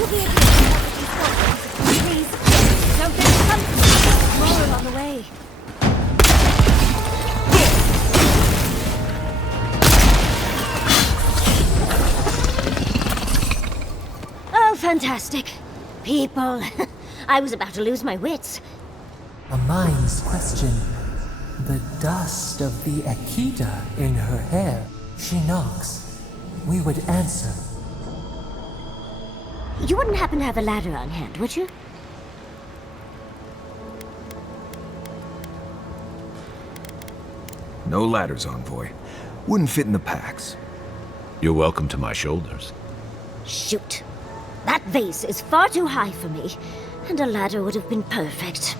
Could we agree on what these forces? Please, don't get comfortable. More on the way. Oh, fantastic. People. I was about to lose my wits. A mind's question. The dust of the Akita in her hair. She knocks. We would answer. You wouldn't happen to have a ladder on hand, would you? No ladders, envoy. Wouldn't fit in the packs. You're welcome to my shoulders. Shoot. That vase is far too high for me, and a ladder would have been perfect.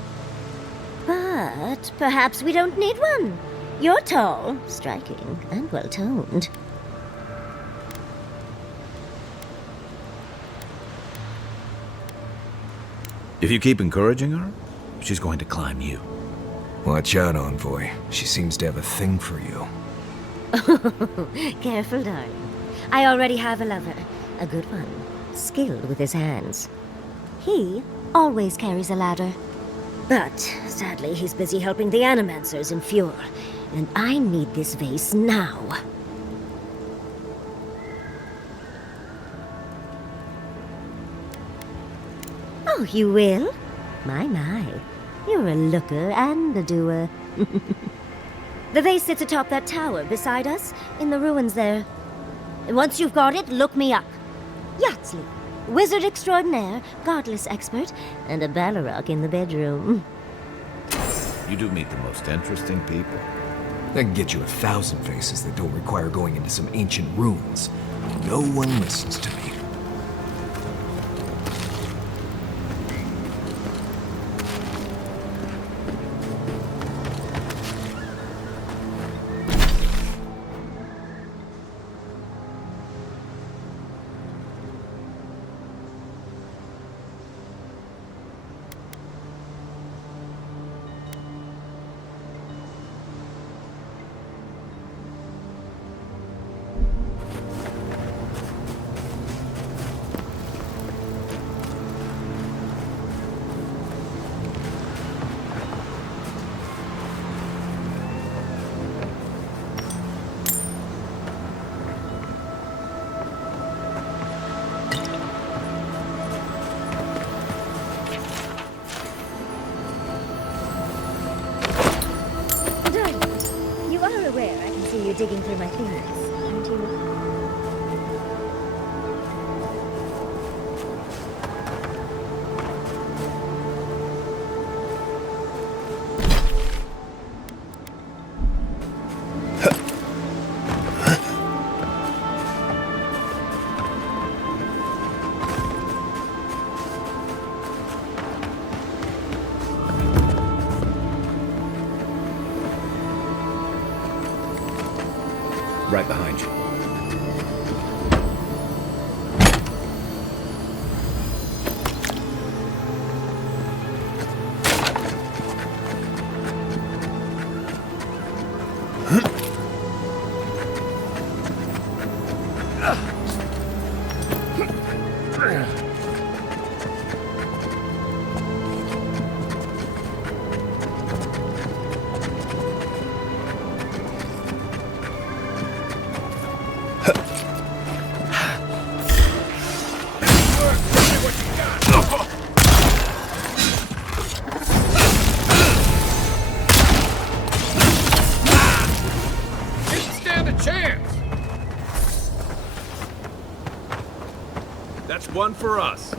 But perhaps we don't need one. You're tall, striking, and well-toned. If you keep encouraging her, she's going to climb you. Watch out, envoy. She seems to have a thing for you. Careful, darling. I already have a lover. A good one. Skilled with his hands. He always carries a ladder. But, sadly, he's busy helping the Animancers in Fjord. And I need this vase now. Oh, you will? My. You're a looker and a doer. The vase sits atop that tower beside us, in the ruins there. And once you've got it, look me up. Yatsley, wizard extraordinaire, godless expert, and a Balrog in the bedroom. You do meet the most interesting people. I can get you 1,000 vases that don't require going into some ancient ruins. No one listens to me. You're digging through my fingers, aren't you? Right behind you. One for us.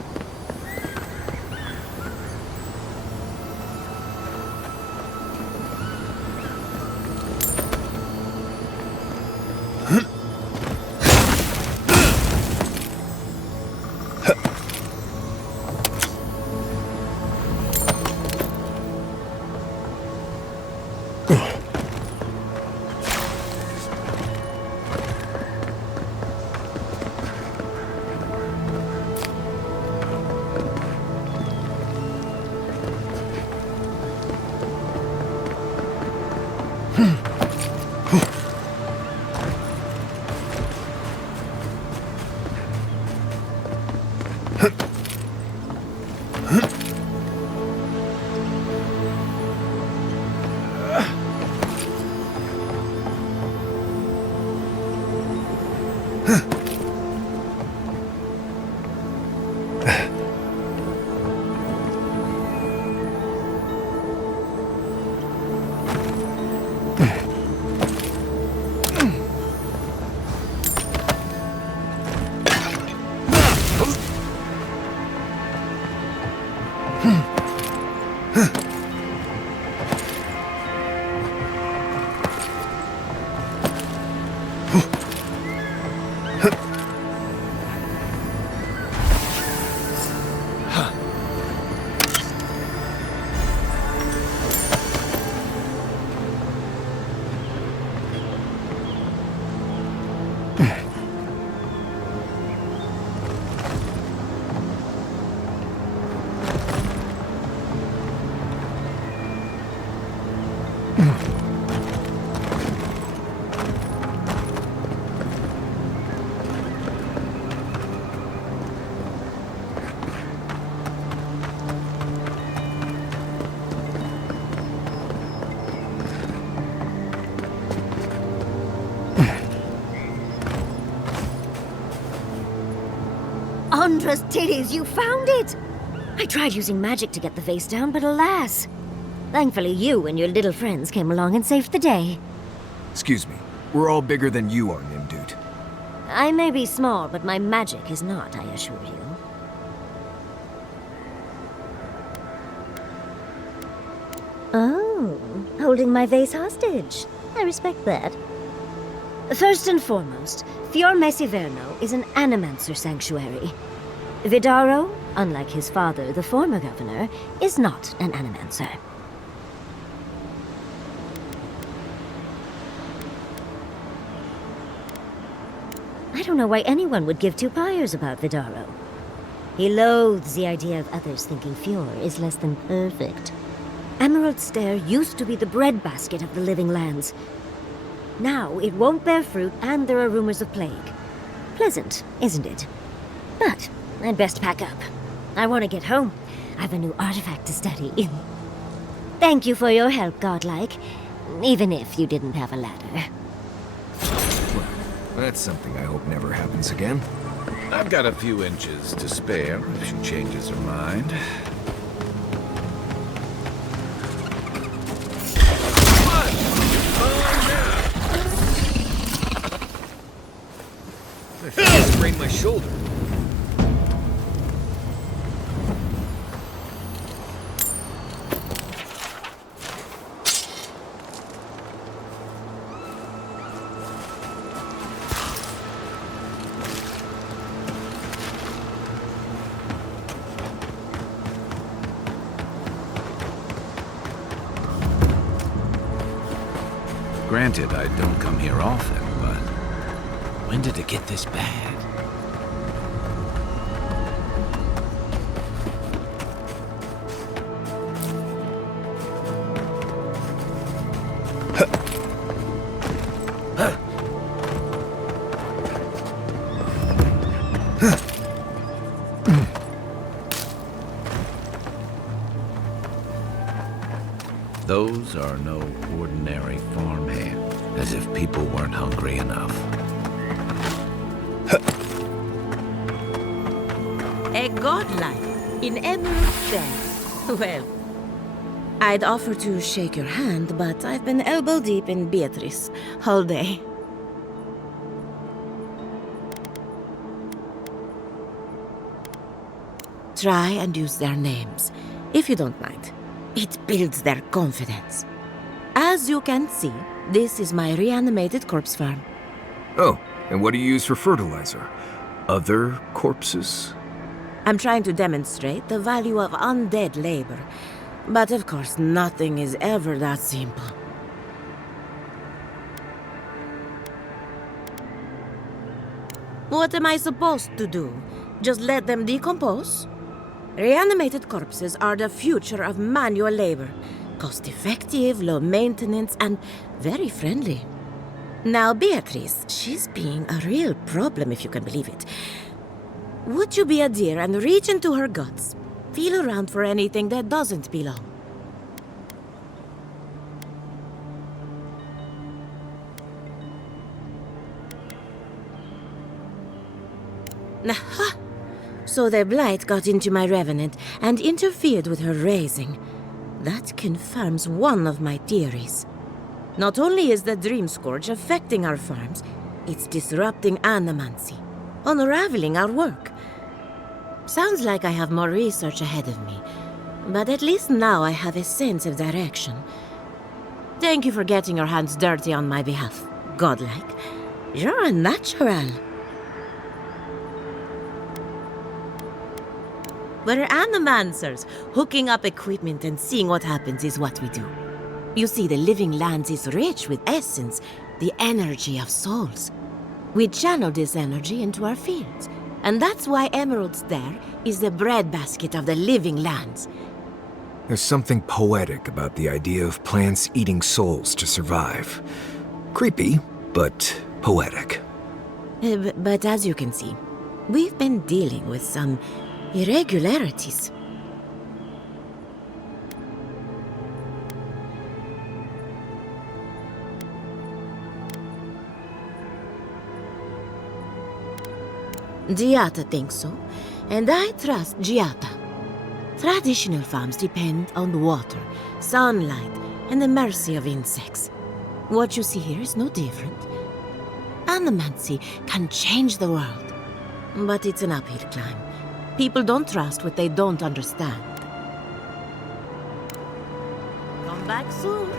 Andra's titties, you found it! I tried using magic to get the vase down, but alas. Thankfully you and your little friends came along and saved the day. Excuse me. We're all bigger than you are, Nimdude. I may be small, but my magic is not, I assure you. Oh, holding my vase hostage. I respect that. First and foremost, Fior Mesiverno is an animancer sanctuary. Vidaro, unlike his father, the former governor, is not an animancer. I don't know why anyone would give two pyres about Vidaro. He loathes the idea of others thinking Fior is less than perfect. Emerald Stair used to be the breadbasket of the living lands. Now it won't bear fruit, and there are rumors of plague. Pleasant, isn't it? But I'd best pack up. I want to get home. I have a new artifact to study. Thank you for your help, Godlike. Even if you didn't have a ladder. Well, that's something I hope never happens again. I've got a few inches to spare if she changes her mind. I sprained my shoulder. Granted, I don't come here often, but when did it get this bad? Those are no ordinary farmhands, as if people weren't hungry enough. A godlike in Emerald Stair. Well, I'd offer to shake your hand, but I've been elbow deep in Beatrice all day. Try and use their names, if you don't mind. It builds their confidence. As you can see, this is my reanimated corpse farm. Oh, and what do you use for fertilizer? Other corpses? I'm trying to demonstrate the value of undead labor. But of course, nothing is ever that simple. What am I supposed to do? Just let them decompose? Reanimated corpses are the future of manual labor. Cost-effective, low maintenance, and very friendly. Now, Beatrice, she's being a real problem, if you can believe it. Would you be a dear and reach into her guts? Feel around for anything that doesn't belong. Aha! So the blight got into my revenant and interfered with her raising. That confirms one of my theories. Not only is the Dream Scourge affecting our farms, it's disrupting animancy, unraveling our work. Sounds like I have more research ahead of me, but at least now I have a sense of direction. Thank you for getting your hands dirty on my behalf, godlike. You're a natural. We're animancers. Hooking up equipment and seeing what happens is what we do. You see, the living lands is rich with essence, the energy of souls. We channel this energy into our fields, and that's why Emerald Stair is the breadbasket of the living lands. There's something poetic about the idea of plants eating souls to survive. Creepy, but poetic. But as you can see, we've been dealing with some irregularities. Giata thinks so, and I trust Giata. Traditional farms depend on water, sunlight, and the mercy of insects. What you see here is no different. Animancy can change the world, but it's an uphill climb. People don't trust what they don't understand. Come back soon.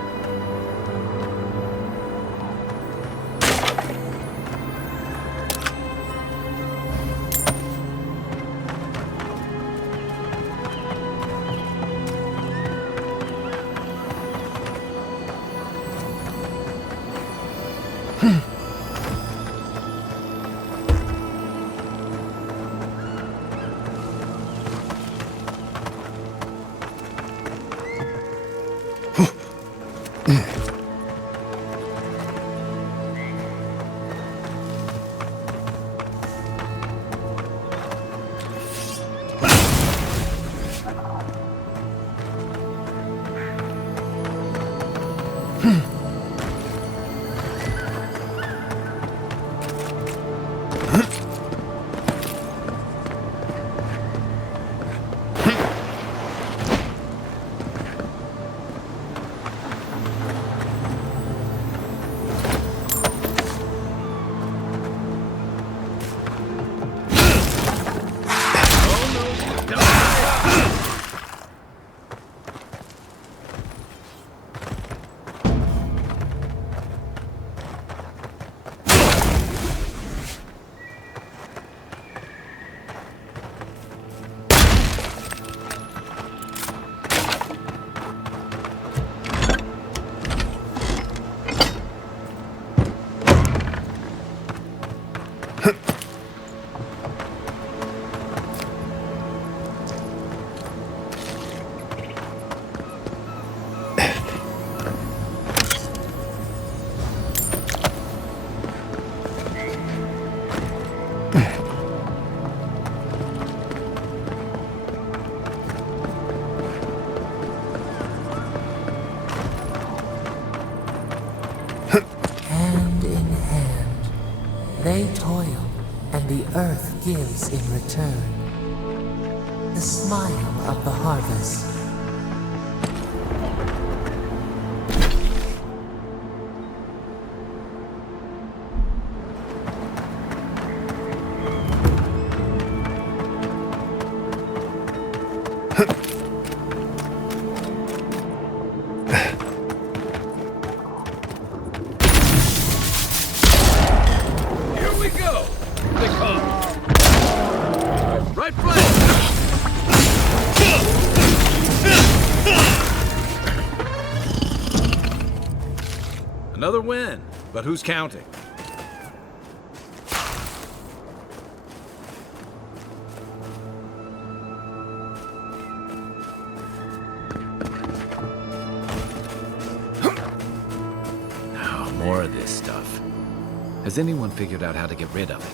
They toil, and the earth gives in return. The smile of the harvest. Another win, but who's counting? Oh, more of this stuff. Has anyone figured out how to get rid of it?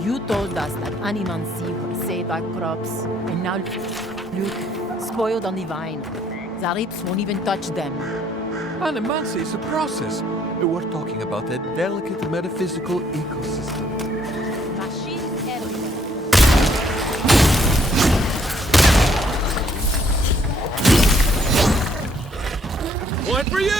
You told us that animancy would save our crops, and now look, spoiled on the vine. The reaps won't even touch them. Animancy is a process. We're talking about a delicate metaphysical ecosystem. Machines everywhere. One for you!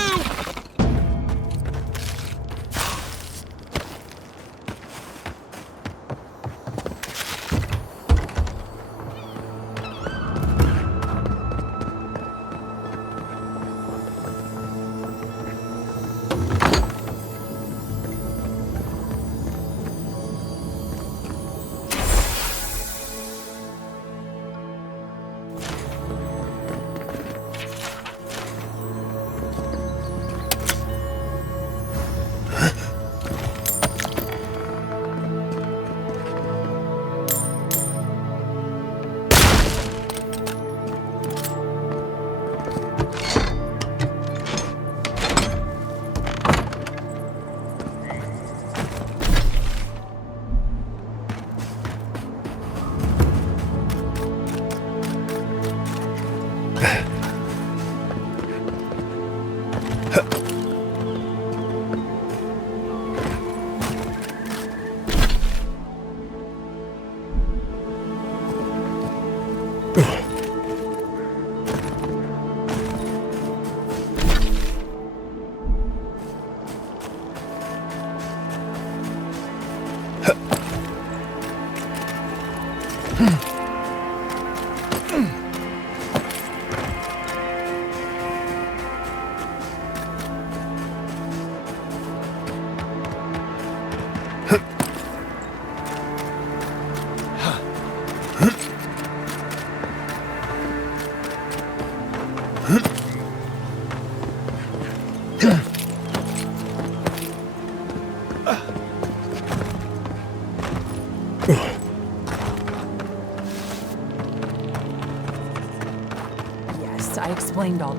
explained all.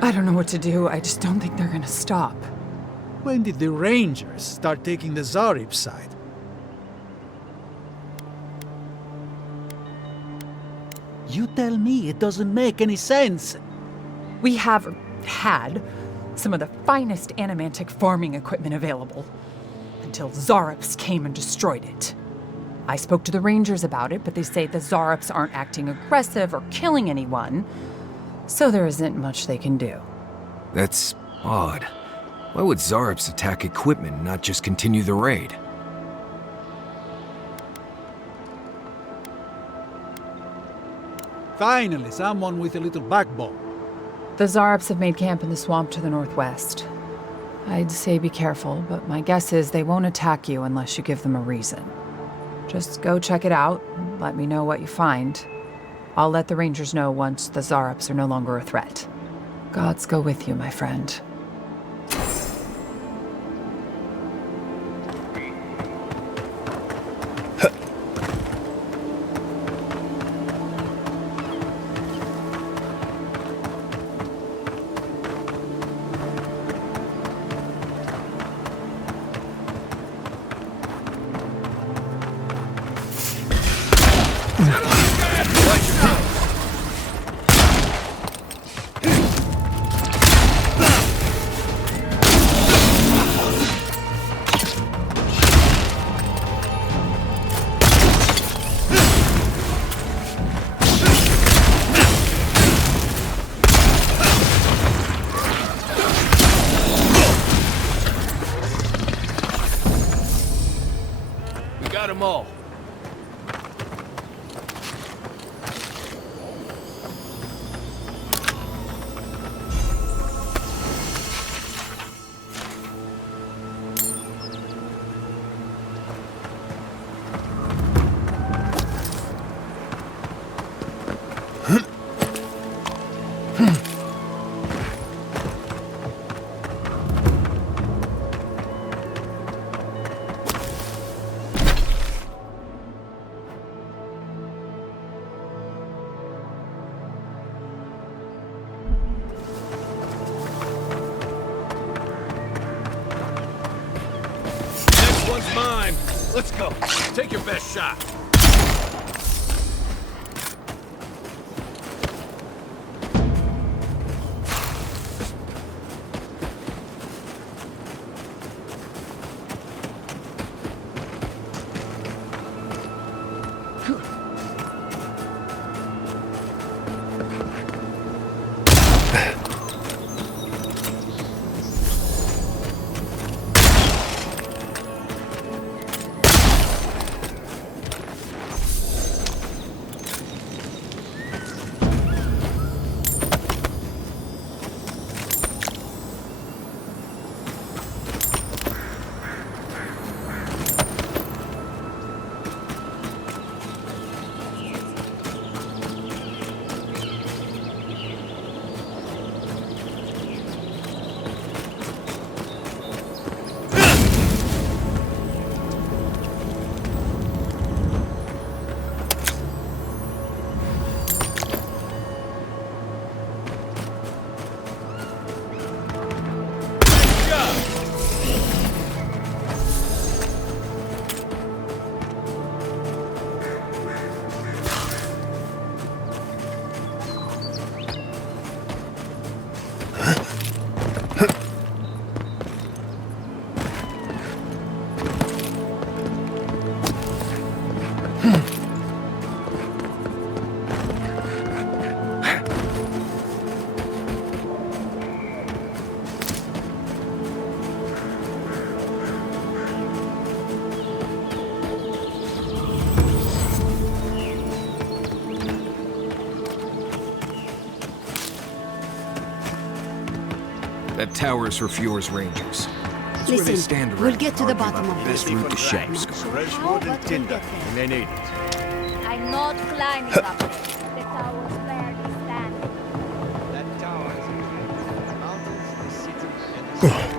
I don't know what to do. I just don't think they're gonna stop. When did the Rangers start taking the Zarib side? You tell me, it doesn't make any sense. We have had some of the finest animantic farming equipment available until Zarops came and destroyed it. I spoke to the Rangers about it, but they say the Zarops aren't acting aggressive or killing anyone, so there isn't much they can do. That's odd. Why would Zarops attack equipment and not just continue the raid? Finally, someone with a little backbone. The Zarops have made camp in the swamp to the northwest. I'd say be careful, but my guess is they won't attack you unless you give them a reason. Just go check it out and let me know what you find. I'll let the Rangers know once the Zarops are no longer a threat. Gods go with you, my friend. Got 'em all. One's mine. Let's go. Take your best shot. That tower's for Fjord's Rangers. It's where they Listen, stand around we'll get to the arguing bottom about of the best this. route to shops. Fresh wood and tinder when they need it. I'm not climbing up there. The tower's barely standing. That tower is the mountains, the city, and the sea.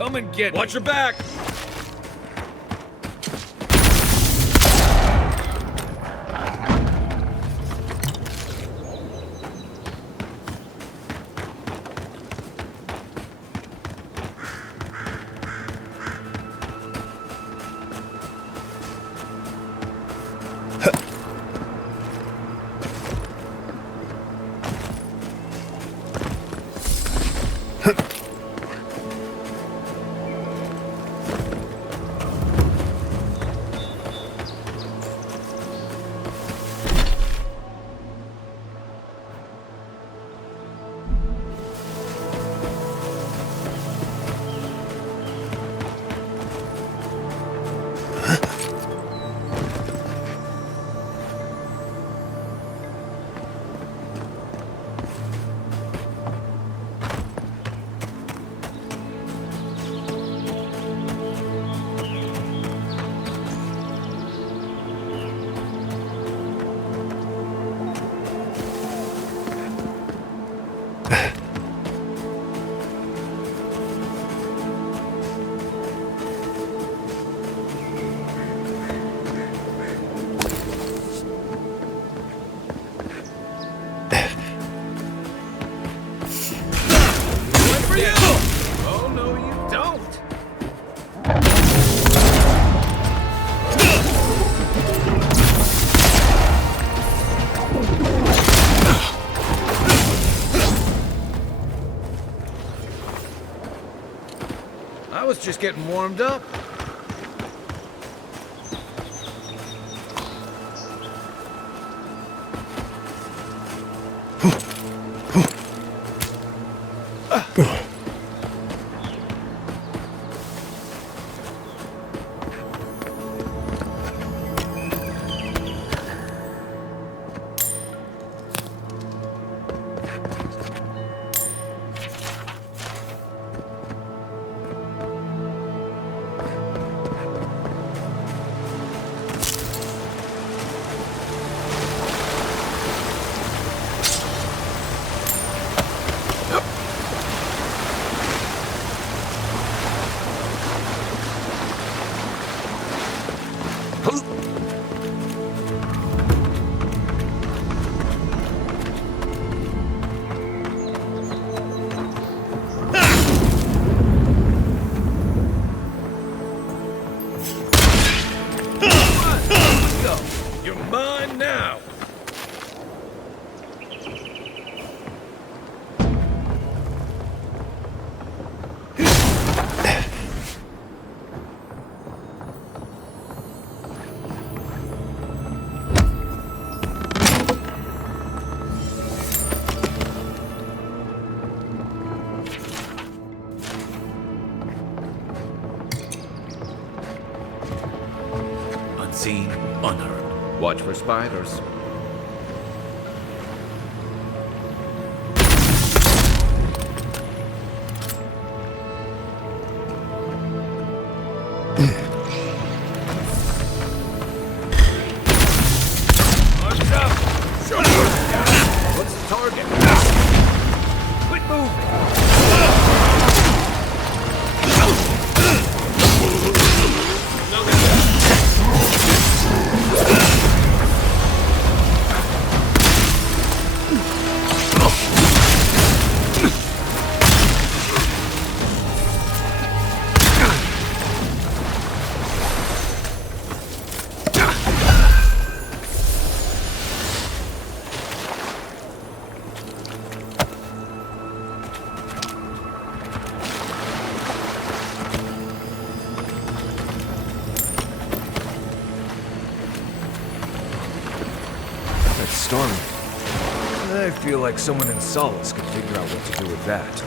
come and get me. Watch your back! I was just getting warmed up. Unseen, unheard. Watch for spiders. Arms up! What's the target? Quit moving! Stormy. I feel like someone in Solace could figure out what to do with that.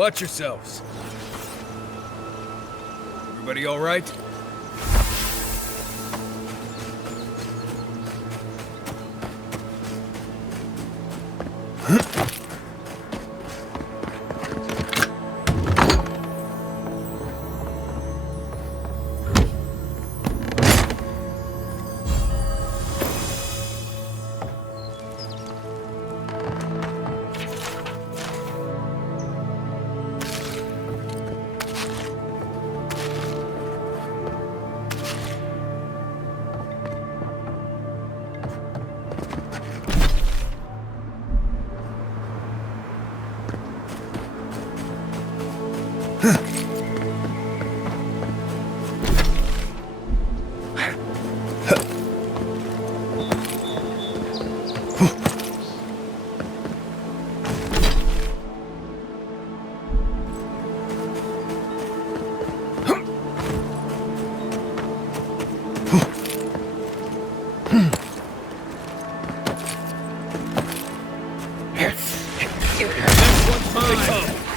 Watch yourselves. Everybody all right?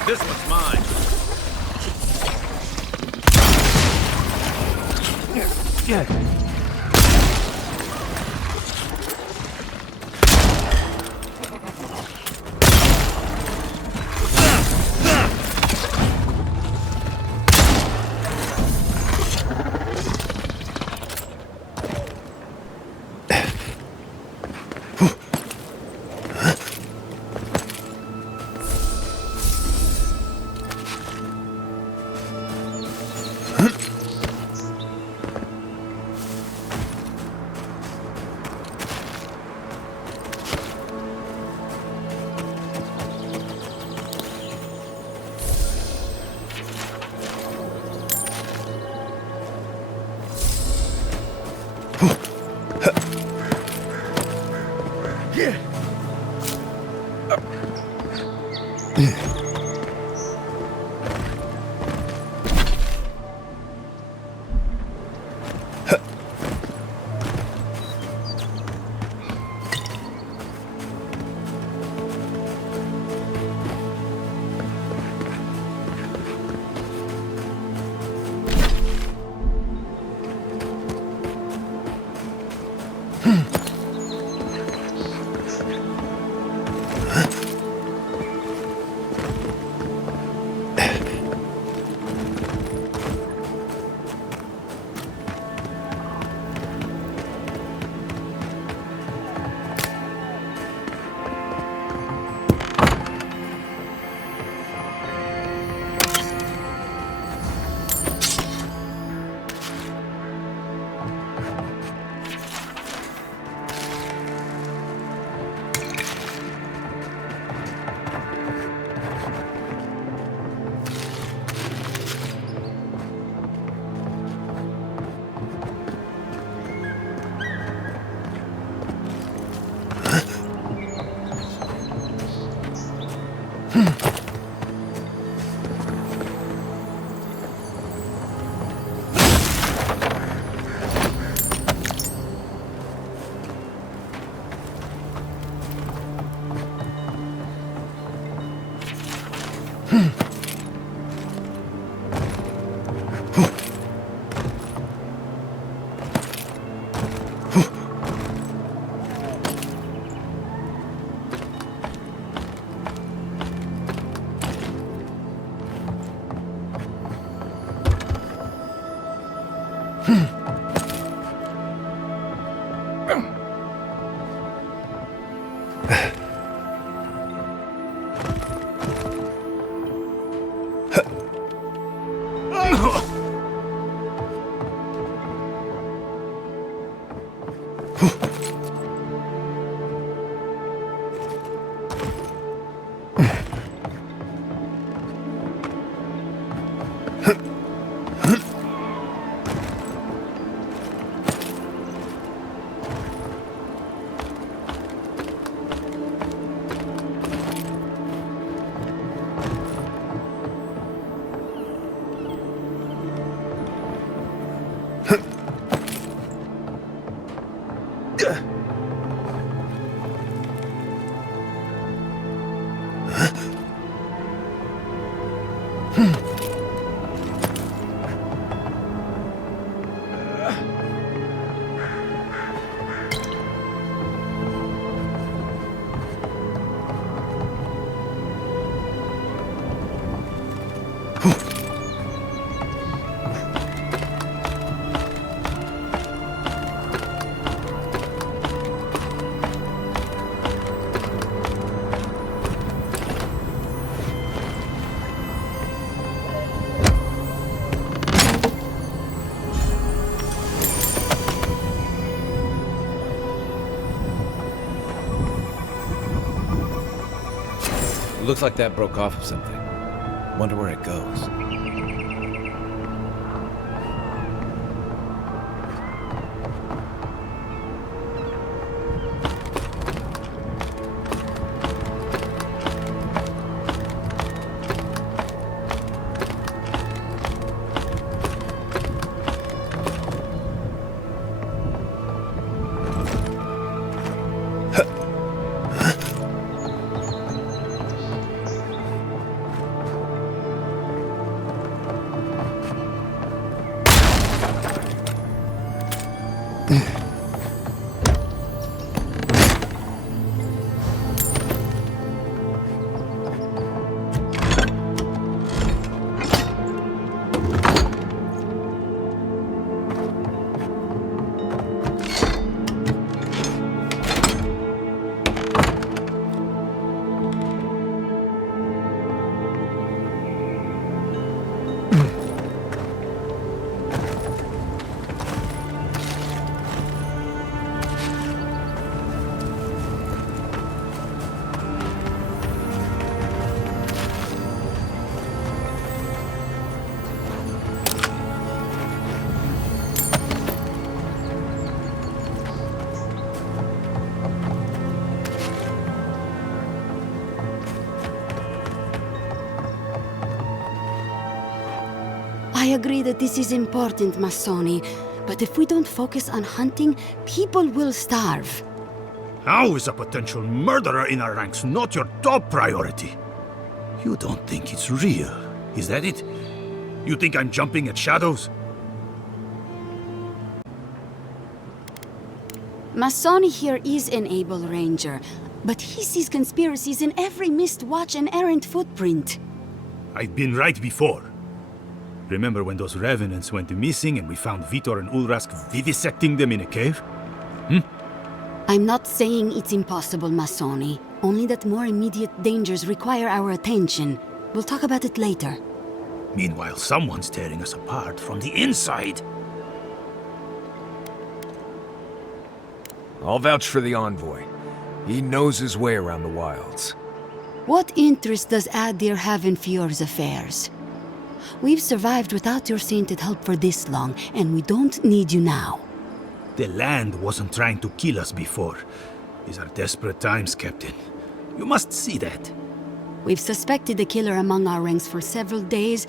This one's mine. It looks like that broke off of something. Wonder where it goes. I agree that this is important, Masoni, but if we don't focus on hunting, people will starve. How is a potential murderer in our ranks not your top priority? You don't think it's real, is that it? You think I'm jumping at shadows? Masoni here is an able ranger, but he sees conspiracies in every missed watch and errant footprint. I've been right before. Remember when those revenants went missing and we found Vitor and Ulrask vivisecting them in a cave? I'm not saying it's impossible, Masoni. Only that more immediate dangers require our attention. We'll talk about it later. Meanwhile, someone's tearing us apart from the inside. I'll vouch for the envoy. He knows his way around the wilds. What interest does Adir have in Fior's affairs? We've survived without your sainted help for this long, and we don't need you now. The land wasn't trying to kill us before. These are desperate times, Captain. You must see that. We've suspected the killer among our ranks for several days,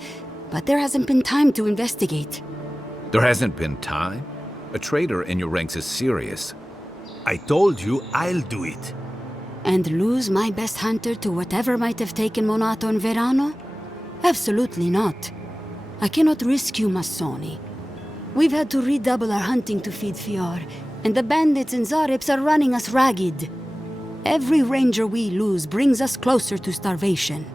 but there hasn't been time to investigate. There hasn't been time? A traitor in your ranks is serious. I told you I'll do it. And lose my best hunter to whatever might have taken Monato and Verano? Absolutely not. I cannot risk you, Masoni. We've had to redouble our hunting to feed Fior, and the bandits and Zarips are running us ragged. Every ranger we lose brings us closer to starvation.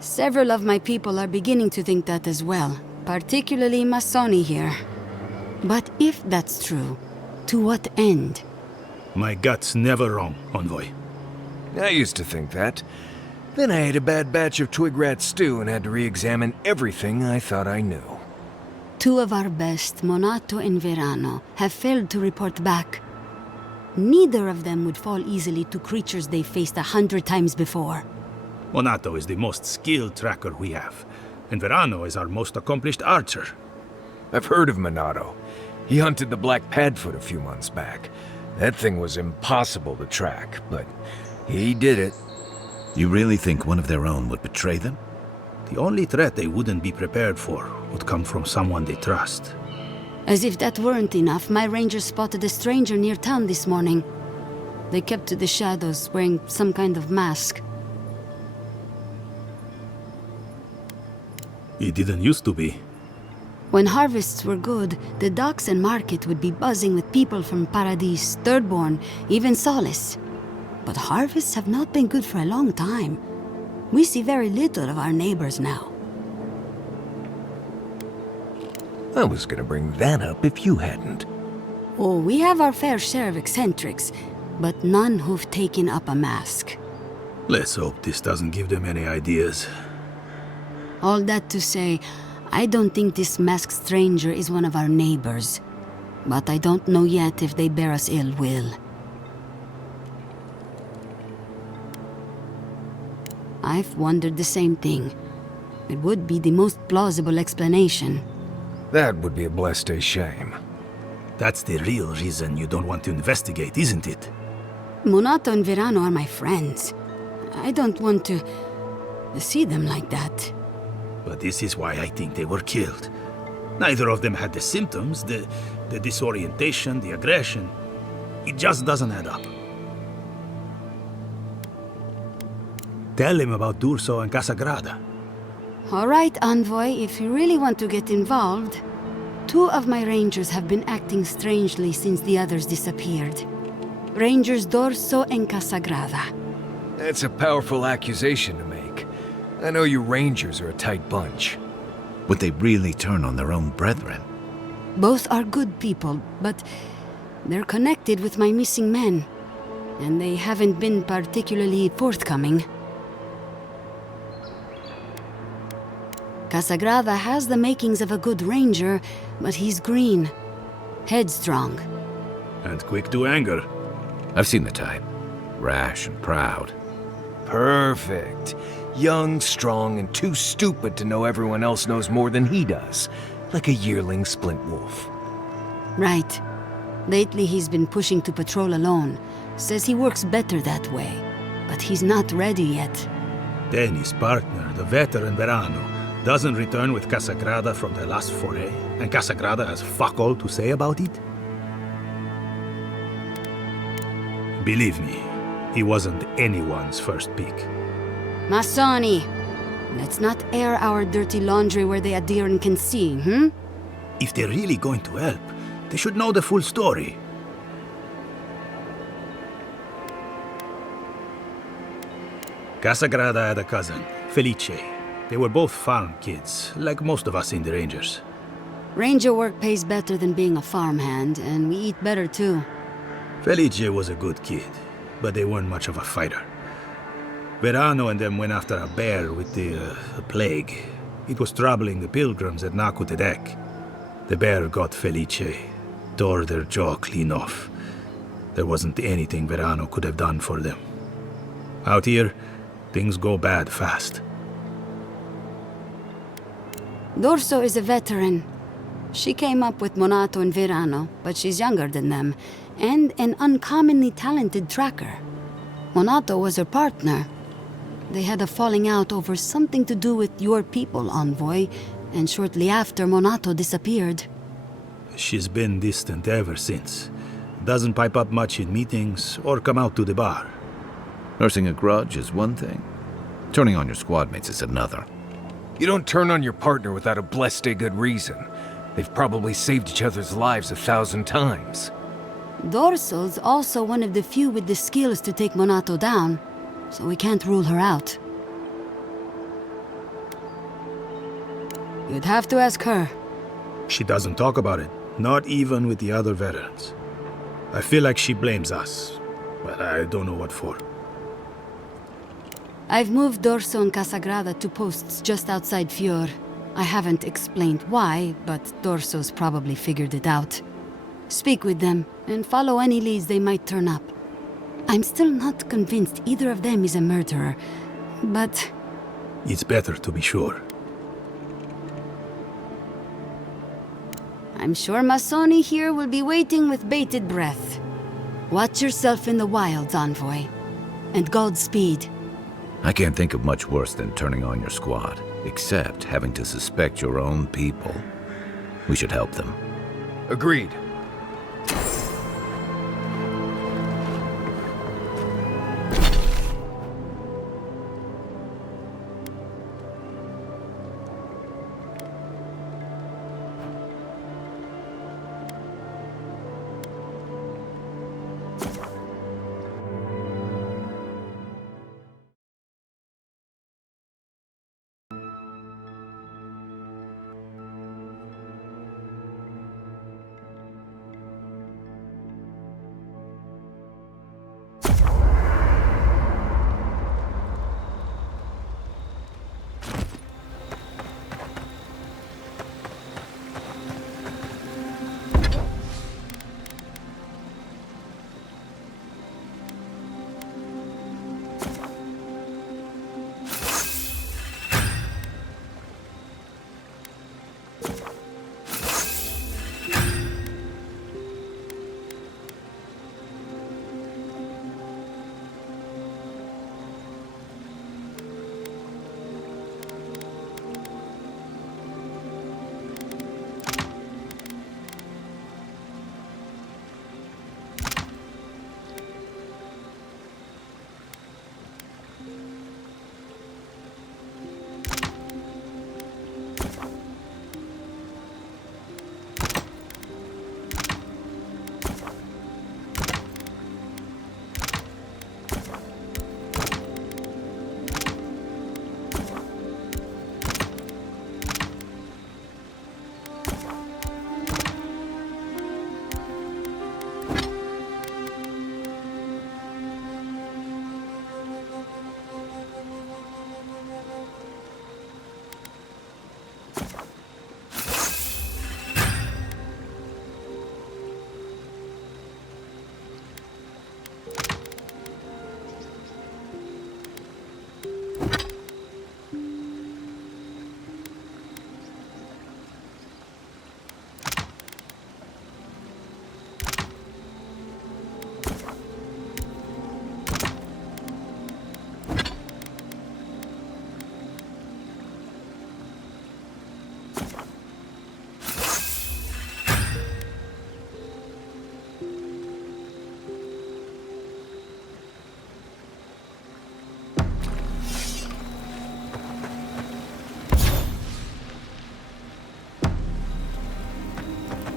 Several of my people are beginning to think that as well, particularly Masoni here. But if that's true, to what end? My gut's never wrong, Envoy. I used to think that. Then I ate a bad batch of twig rat stew and had to re-examine everything I thought I knew. Two of our best, Monato and Verano, have failed to report back. Neither of them would fall easily to creatures they faced 100 times before. Monato is the most skilled tracker we have, and Verano is our most accomplished archer. I've heard of Monato. He hunted the Black Padfoot a few months back. That thing was impossible to track, but he did it. You really think one of their own would betray them? The only threat they wouldn't be prepared for would come from someone they trust. As if that weren't enough, my rangers spotted a stranger near town this morning. They kept to the shadows, wearing some kind of mask. It didn't used to be. When harvests were good, the docks and market would be buzzing with people from Paradis, Thirdborn, even Solace. But harvests have not been good for a long time. We see very little of our neighbors now. I was gonna bring that up if you hadn't. Oh, we have our fair share of eccentrics, but none who've taken up a mask. Let's hope this doesn't give them any ideas. All that to say, I don't think this masked stranger is one of our neighbors. but I don't know yet if they bear us ill will. I've wondered the same thing. It would be the most plausible explanation. That would be a blessed shame. That's the real reason you don't want to investigate, isn't it? Monato and Verano are my friends. I don't want to see them like that. But this is why I think they were killed. Neither of them had the symptoms, the disorientation, the aggression. It just doesn't add up. Tell him about D'Urso and Casagrada. All right, Envoy, if you really want to get involved. 2 of my rangers have been acting strangely since the others disappeared. Rangers D'Urso and Casagrada. That's a powerful accusation to make. I know you Rangers are a tight bunch. Would they really turn on their own brethren? Both are good people, but they're connected with my missing men. And they haven't been particularly forthcoming. Casagrada has the makings of a good ranger, but he's green. Headstrong. And quick to anger. I've seen the type. Rash and proud. Perfect. Young, strong, and too stupid to know everyone else knows more than he does. Like a yearling splint wolf. Right. Lately he's been pushing to patrol alone. Says he works better that way. But he's not ready yet. Then his partner, the veteran Verano, doesn't return with Casagrada from their last foray, and Casagrada has fuck all to say about it? Believe me, he wasn't anyone's first pick. Masoni, let's not air our dirty laundry where the Adiran can see, hmm? If they're really going to help, they should know the full story. Casagrada had a cousin, Felice. They were both farm kids, like most of us in the Rangers. Ranger work pays better than being a farmhand, and we eat better too. Felice was a good kid, but they weren't much of a fighter. Verano and them went after a bear with the plague. It was troubling the pilgrims at Nakutedek. The bear got Felice, tore their jaw clean off. There wasn't anything Verano could have done for them. Out here, things go bad fast. D'Urso is a veteran. She came up with Monato and Verano, but she's younger than them, and an uncommonly talented tracker. Monato was her partner. They had a falling out over something to do with your people, Envoy, and shortly after, Monato disappeared. She's been distant ever since. Doesn't pipe up much in meetings or come out to the bar. Nursing a grudge is one thing. Turning on your squad mates is another. You don't turn on your partner without a blessed good reason. They've probably saved each other's lives 1,000 times. D'Urso's also one of the few with the skills to take Monato down, so we can't rule her out. You'd have to ask her. She doesn't talk about it, not even with the other veterans. I feel like she blames us, but I don't know what for. I've moved D'Urso and Casagrada to posts just outside Fior. I haven't explained why, but D'Urso's probably figured it out. Speak with them, and follow any leads they might turn up. I'm still not convinced either of them is a murderer, but... It's better to be sure. I'm sure Masoni here will be waiting with bated breath. Watch yourself in the wilds, Envoy. And Godspeed. I can't think of much worse than turning on your squad, except having to suspect your own people. We should help them. Agreed.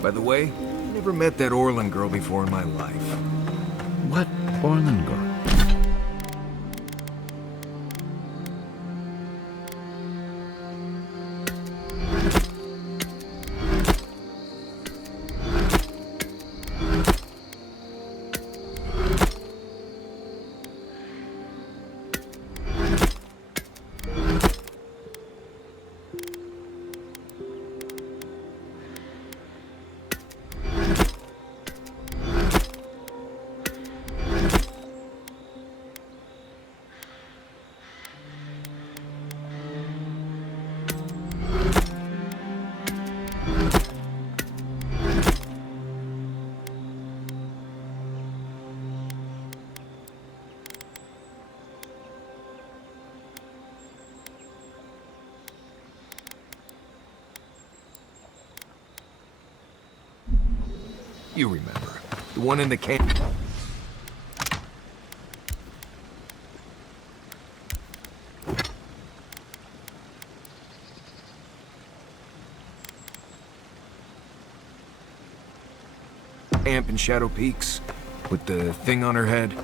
By the way, I never met that Orlin girl before in my life. What Orlin girl? You remember. The one in the camp. Camp in Shadow Peaks with the thing on her head.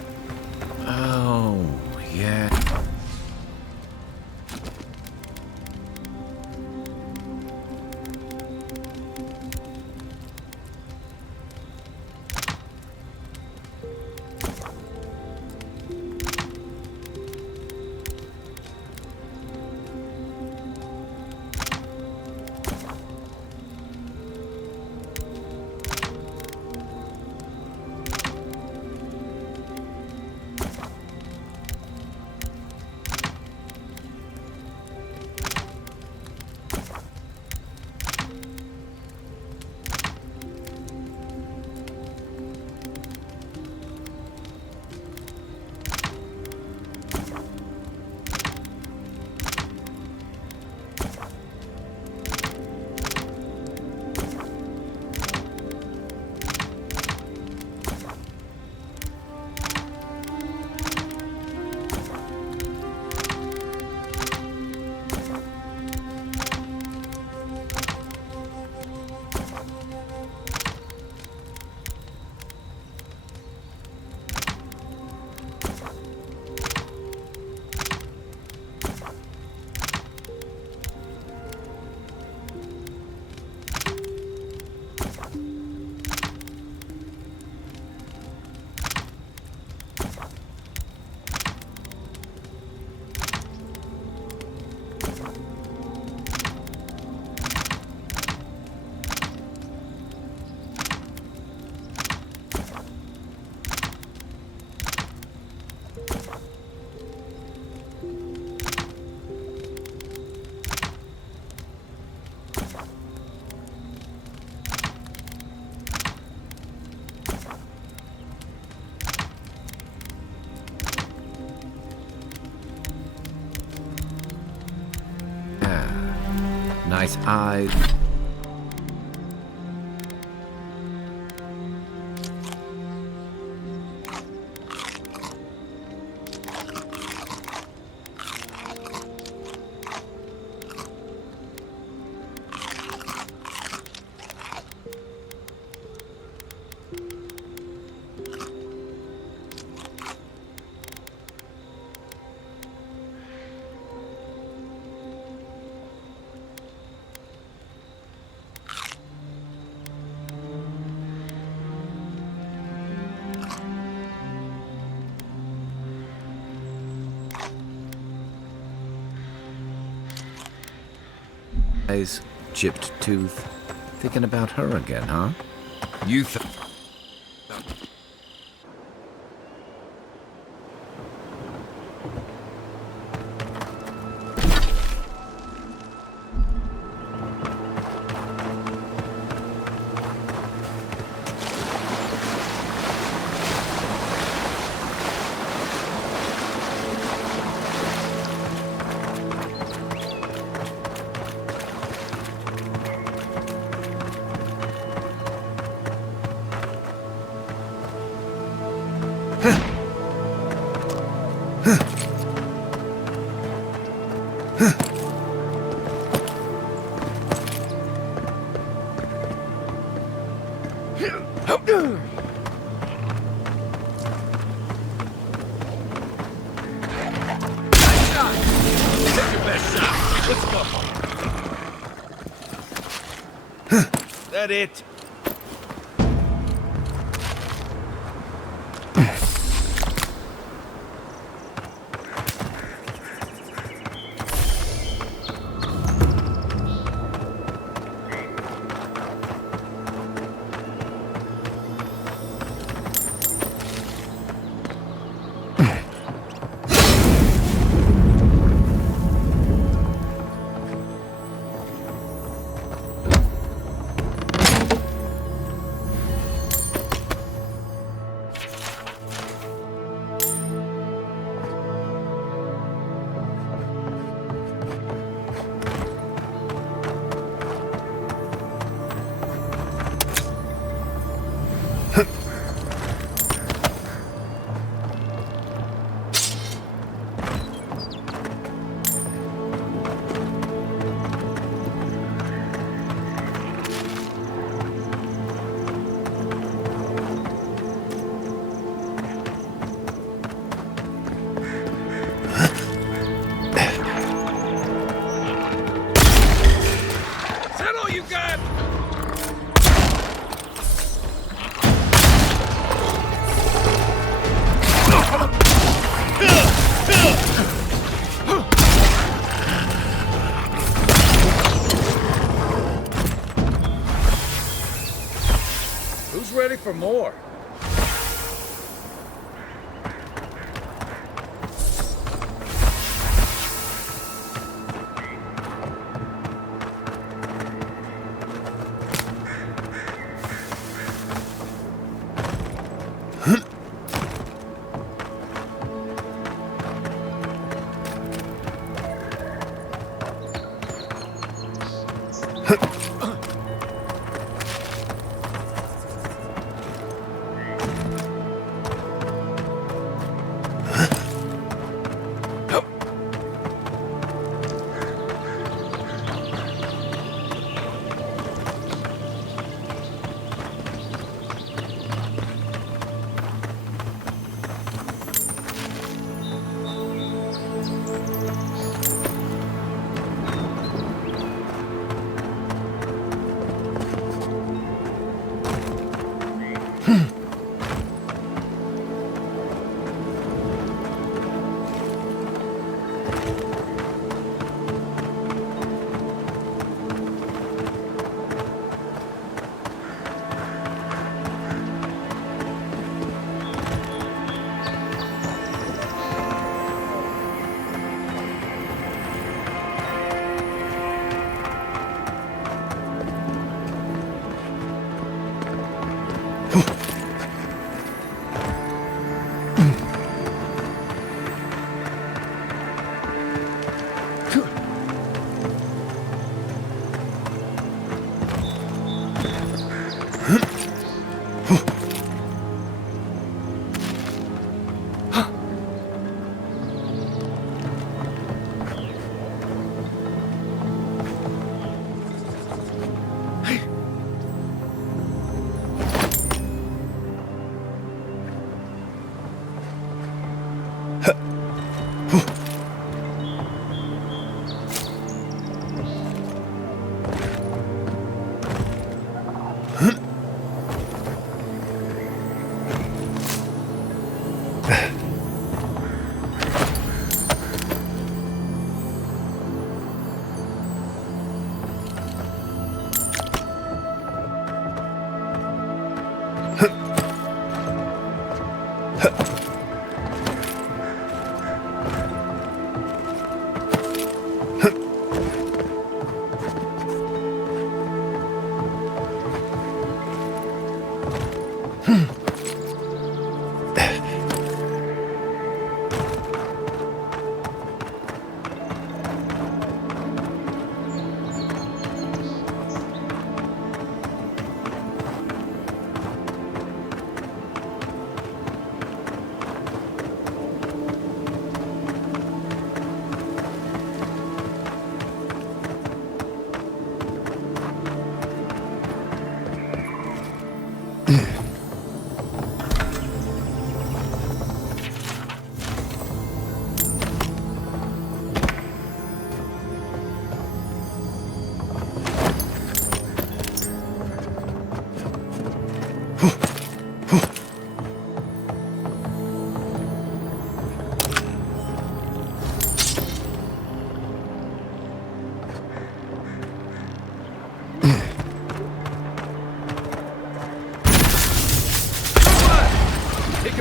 Oh, yeah. Nice eyes. Eyes, chipped tooth. Thinking about her again, huh? You Take your best shot. Let's go. That it? Ready for more.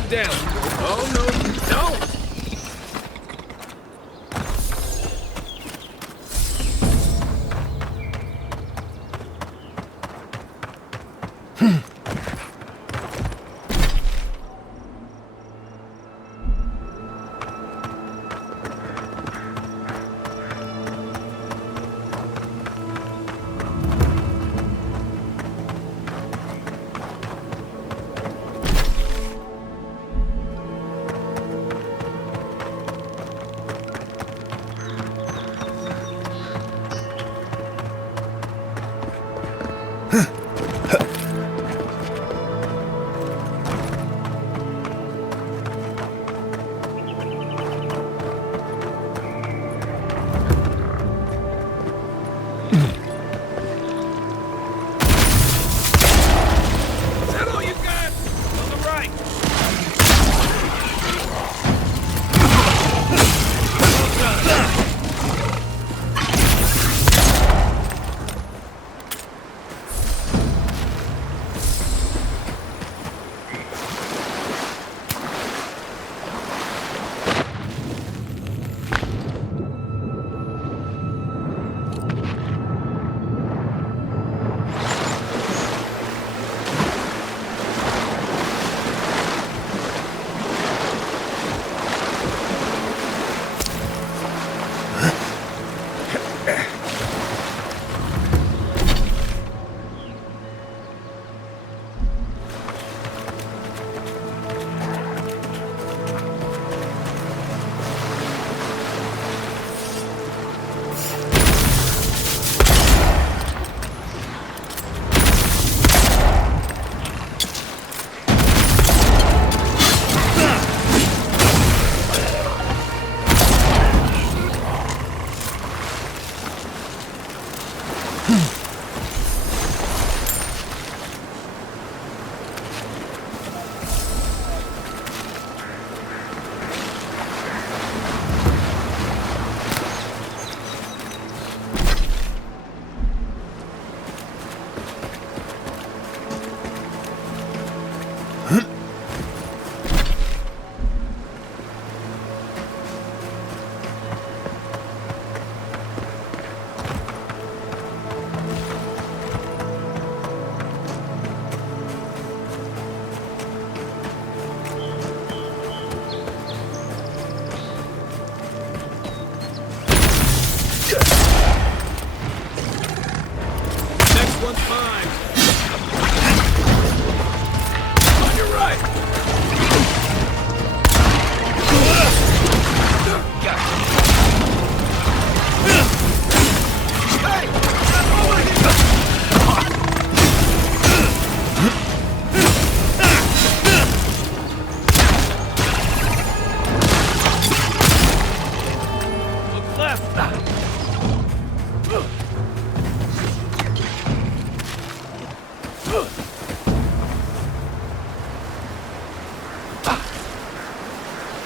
Down. Oh, no, no!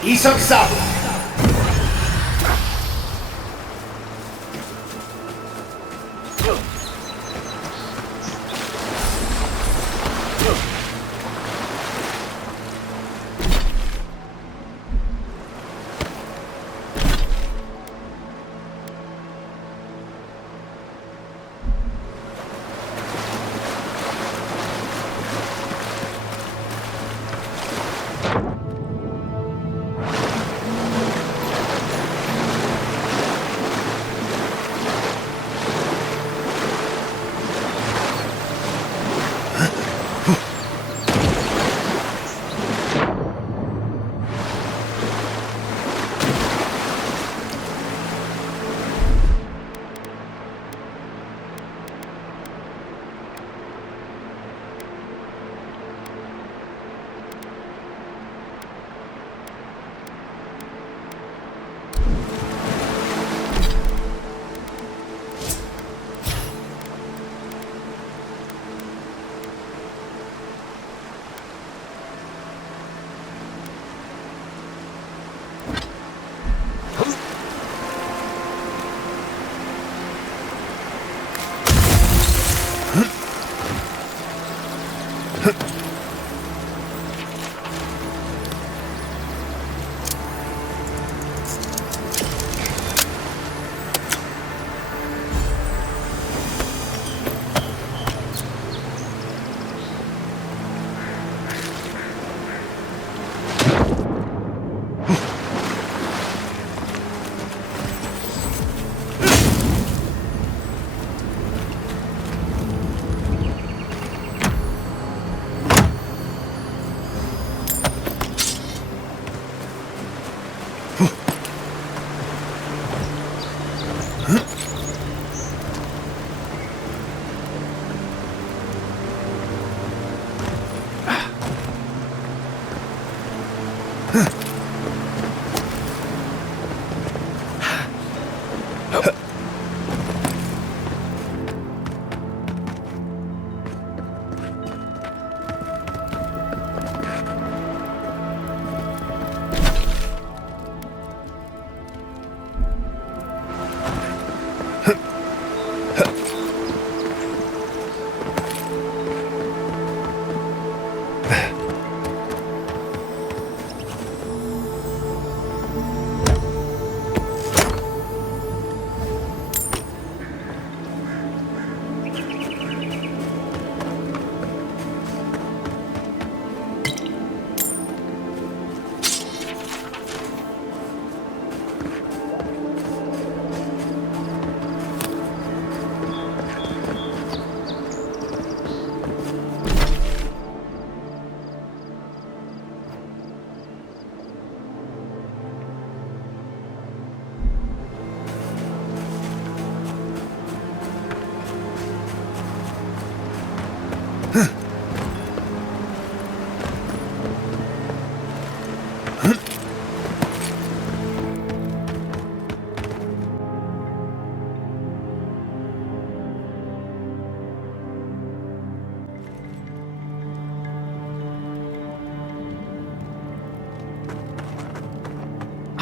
이석삼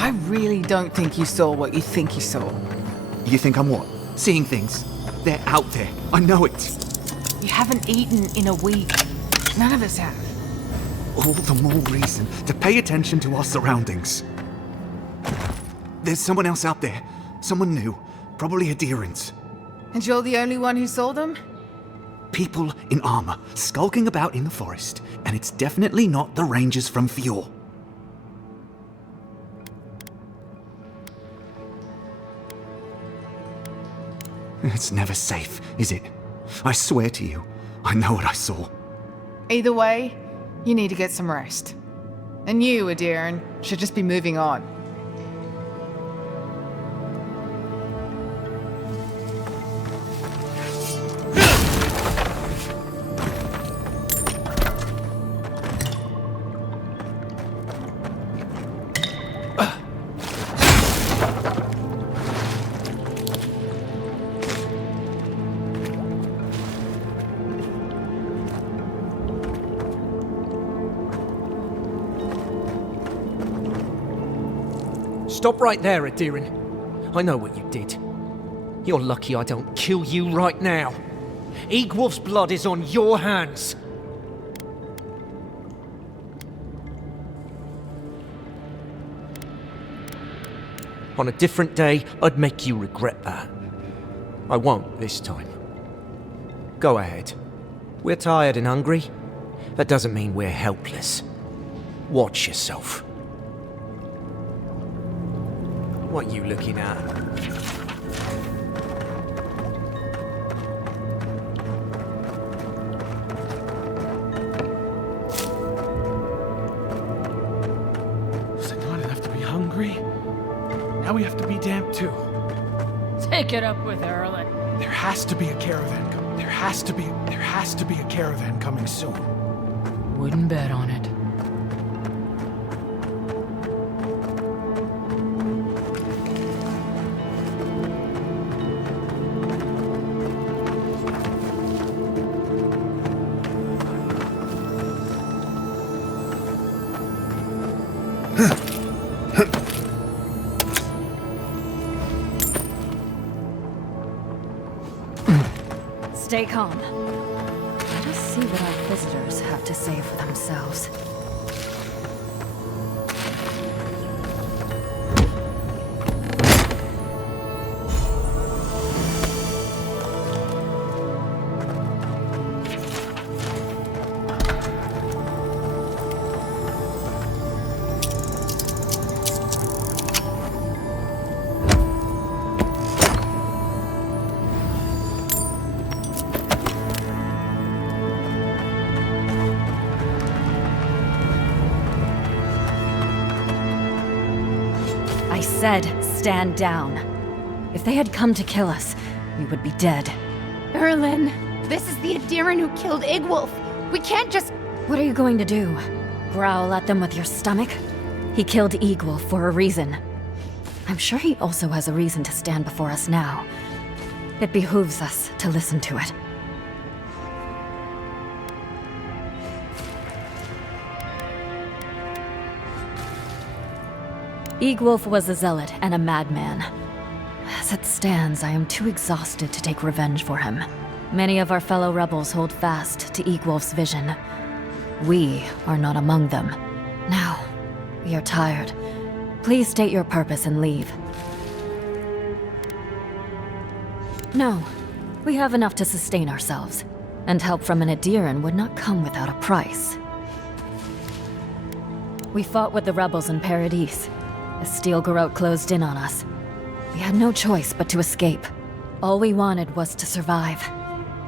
I really don't think you saw what you think you saw. You think I'm what? Seeing things? They're out there. I know it. You haven't eaten in a week. None of us have. All the more reason to pay attention to our surroundings. There's someone else out there. Someone new. Probably adherents. And you're the only one who saw them? People in armor, skulking about in the forest. And it's definitely not the rangers from Fjord. It's never safe, is it? I swear to you, I know what I saw. Either way, you need to get some rest. And you, Adiran, should just be moving on. Stop right there, Adiran. I know what you did. You're lucky I don't kill you right now. Egwolf's blood is on your hands. On a different day, I'd make you regret that. I won't this time. Go ahead. We're tired and hungry. That doesn't mean we're helpless. Watch yourself. What you looking at? Was it not enough to be hungry? Now we have to be damp too. Take it up with Erlen. There has to be a caravan coming. There has to be a caravan coming soon. Wouldn't bet on it. Stay calm. Let us see what our visitors have to say for themselves. I said, stand down. If they had come to kill us, we would be dead. Erlen, this is the Adiran who killed Igwolf. We can't just... What are you going to do? Growl at them with your stomach? He killed Igwolf for a reason. I'm sure he also has a reason to stand before us now. It behooves us to listen to it. Igwolf was a zealot and a madman. As it stands, I am too exhausted to take revenge for him. Many of our fellow rebels hold fast to Igwolf's vision. We are not among them. Now, we are tired. Please state your purpose and leave. No, we have enough to sustain ourselves, and help from an Adiran would not come without a price. We fought with the rebels in Paradise. The Steel Garrote closed in on us. We had no choice but to escape. All we wanted was to survive.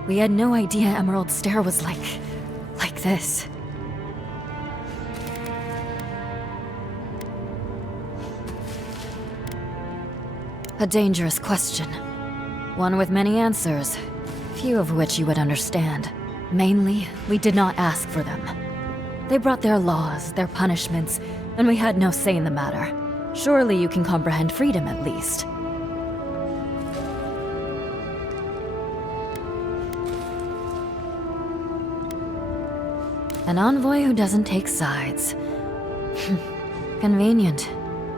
We had no idea Emerald Stair was like this. A dangerous question. One with many answers, few of which you would understand. Mainly, we did not ask for them. They brought their laws, their punishments, and we had no say in the matter. Surely you can comprehend freedom at least. An envoy who doesn't take sides. Convenient.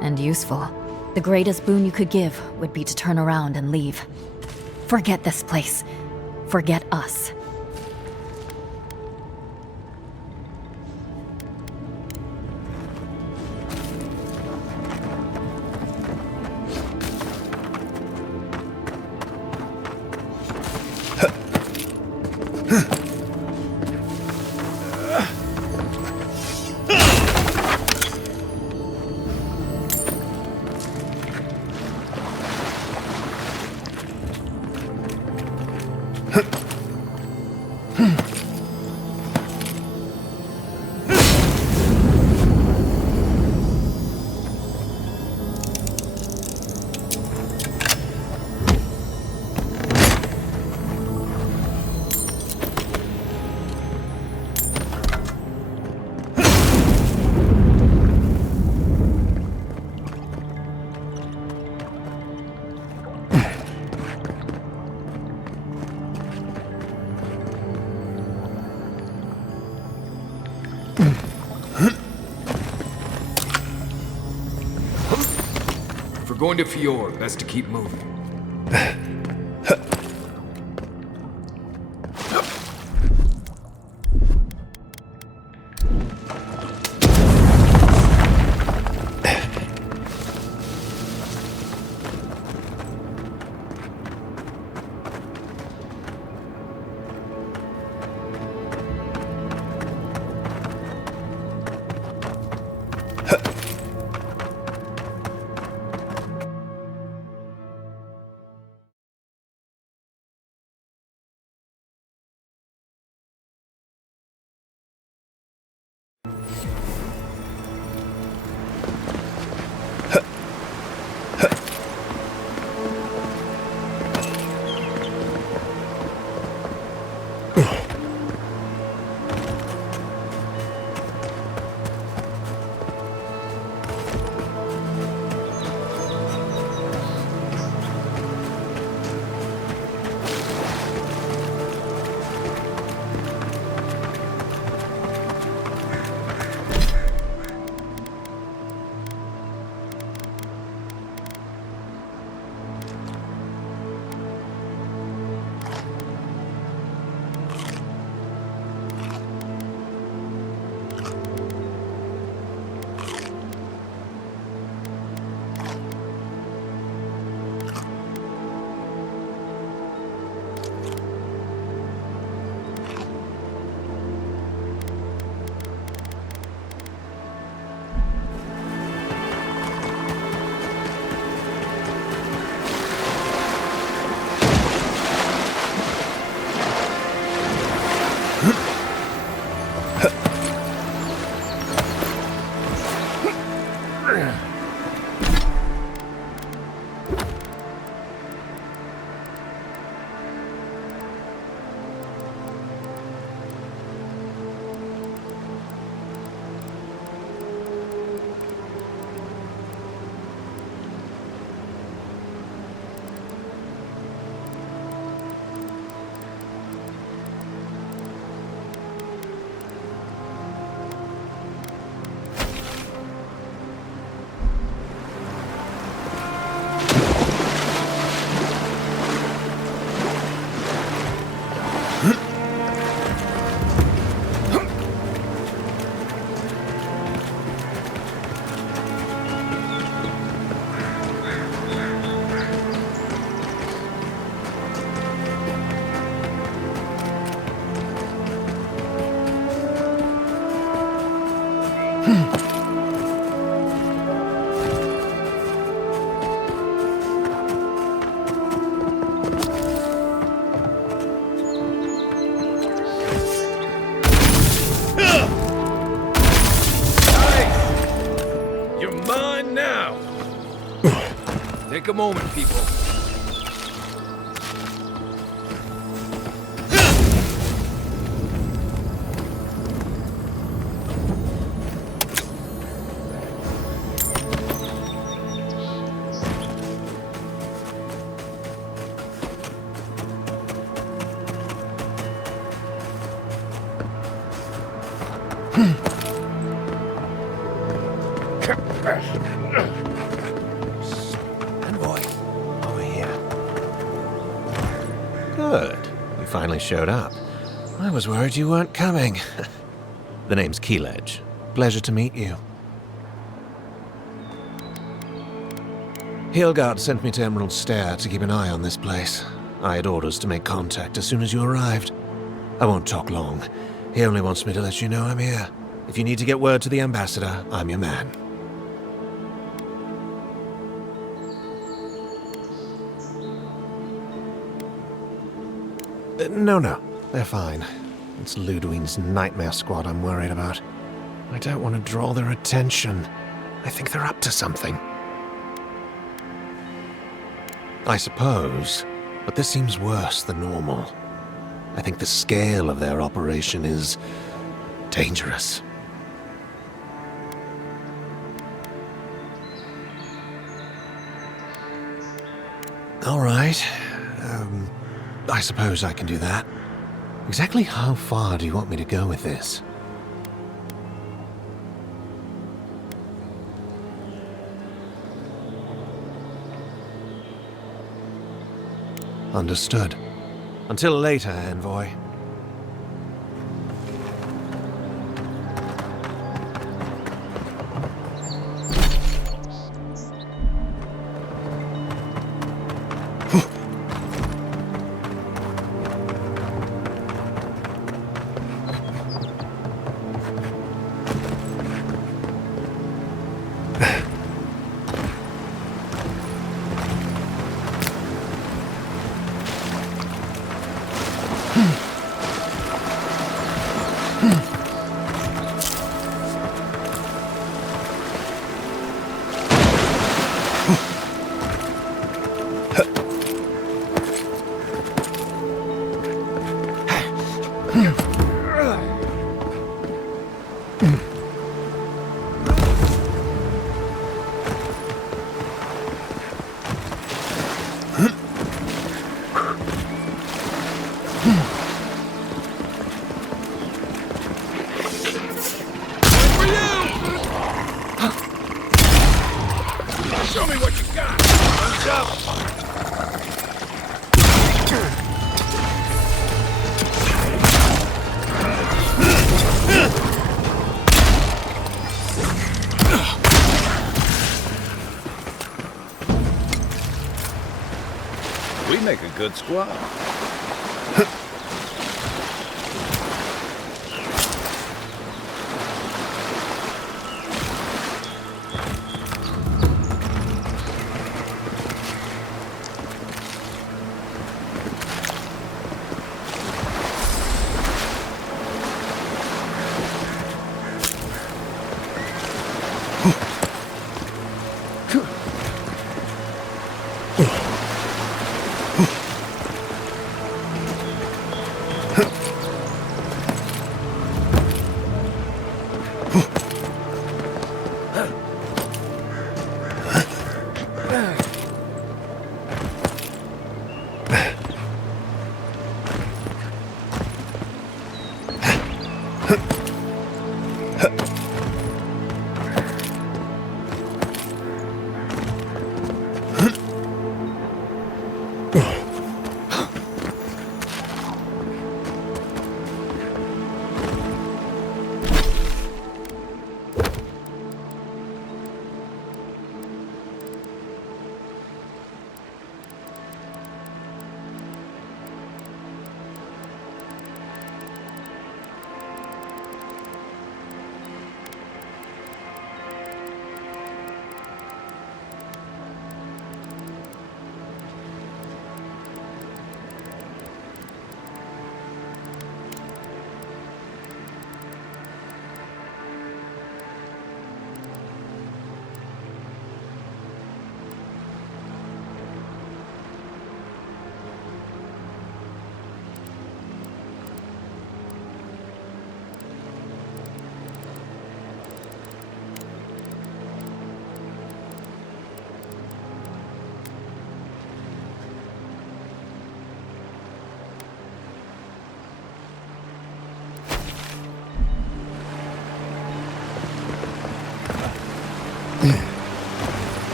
And useful. The greatest boon you could give would be to turn around and leave. Forget this place. Forget us. If we're going to Fjord, best to keep moving. Take a moment, people. showed up. I was worried you weren't coming. The name's Keeledge. Pleasure to meet you. Hilgard sent me to Emerald Stair to keep an eye on this place. I had orders to make contact as soon as you arrived. I won't talk long. He only wants me to let you know I'm here. If you need to get word to the ambassador, I'm your man. No, they're fine. It's Ludwine's nightmare squad I'm worried about. I don't want to draw their attention. I think they're up to something. I suppose, but this seems worse than normal. I think the scale of their operation is dangerous. All right. I suppose I can do that. Exactly how far do you want me to go with this? Understood. Until later, envoy. Show me what you got. Thumbs up. We make a good squad.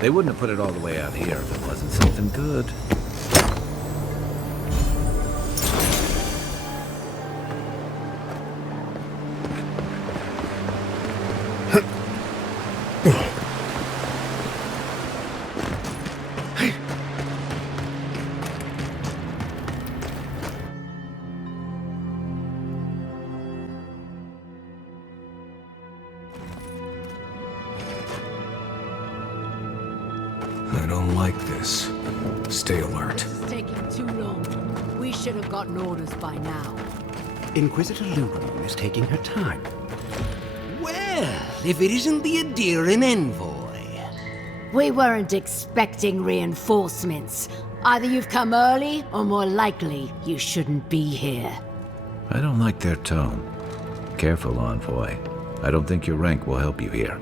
They wouldn't have put it all the way out here if it wasn't something good. I don't like this. Stay alert. It's taking too long. We should have gotten orders by now. Inquisitor Lucan is taking her time. Well, if it isn't the Adiran envoy. We weren't expecting reinforcements. Either you've come early, or more likely, you shouldn't be here. I don't like their tone. Careful, envoy. I don't think your rank will help you here.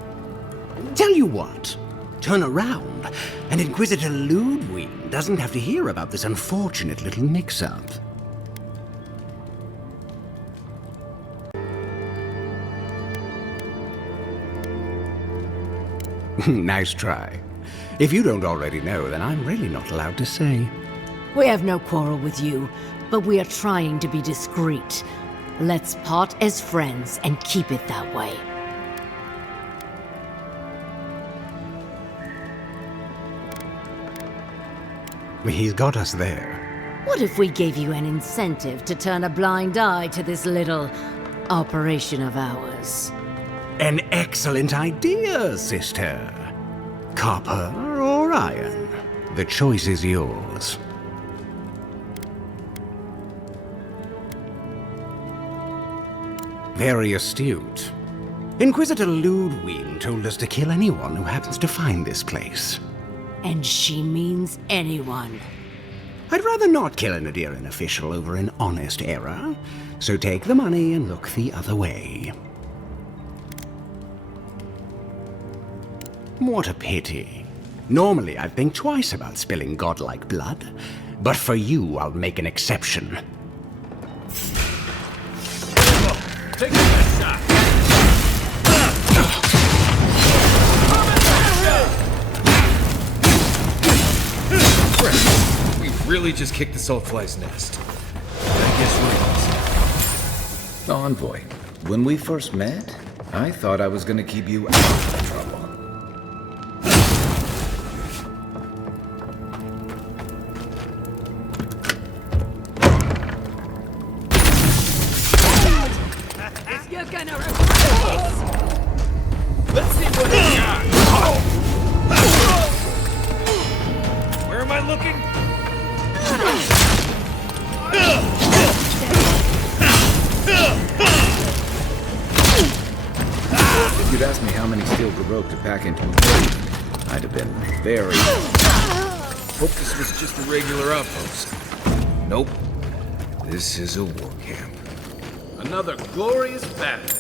Tell you what. Turn around, and Inquisitor Ludwig doesn't have to hear about this unfortunate little mix-up. Nice try. If you don't already know, then I'm really not allowed to say. We have no quarrel with you, but we are trying to be discreet. Let's part as friends and keep it that way. He's got us there. What if we gave you an incentive to turn a blind eye to this little operation of ours? An excellent idea, sister. Copper or iron? The choice is yours. Very astute. Inquisitor Ludwig told us to kill anyone who happens to find this place. And she means anyone. I'd rather not kill an Adiran official over an honest error, so take the money and look the other way. What a pity. Normally I'd think twice about spilling godlike blood, but for you I'll make an exception. Take that shot! We really just kicked the Soulfly's nest. I guess we're Envoy, when we first met, I thought I was gonna keep you out of trouble. You're gonna replace! Let's see what you got! Where am I looking? If you'd asked me how many steel Baroque to pack into a plate, I'd have been very... Hope this was just a regular outpost. Nope. This is a war camp. Another glorious battle.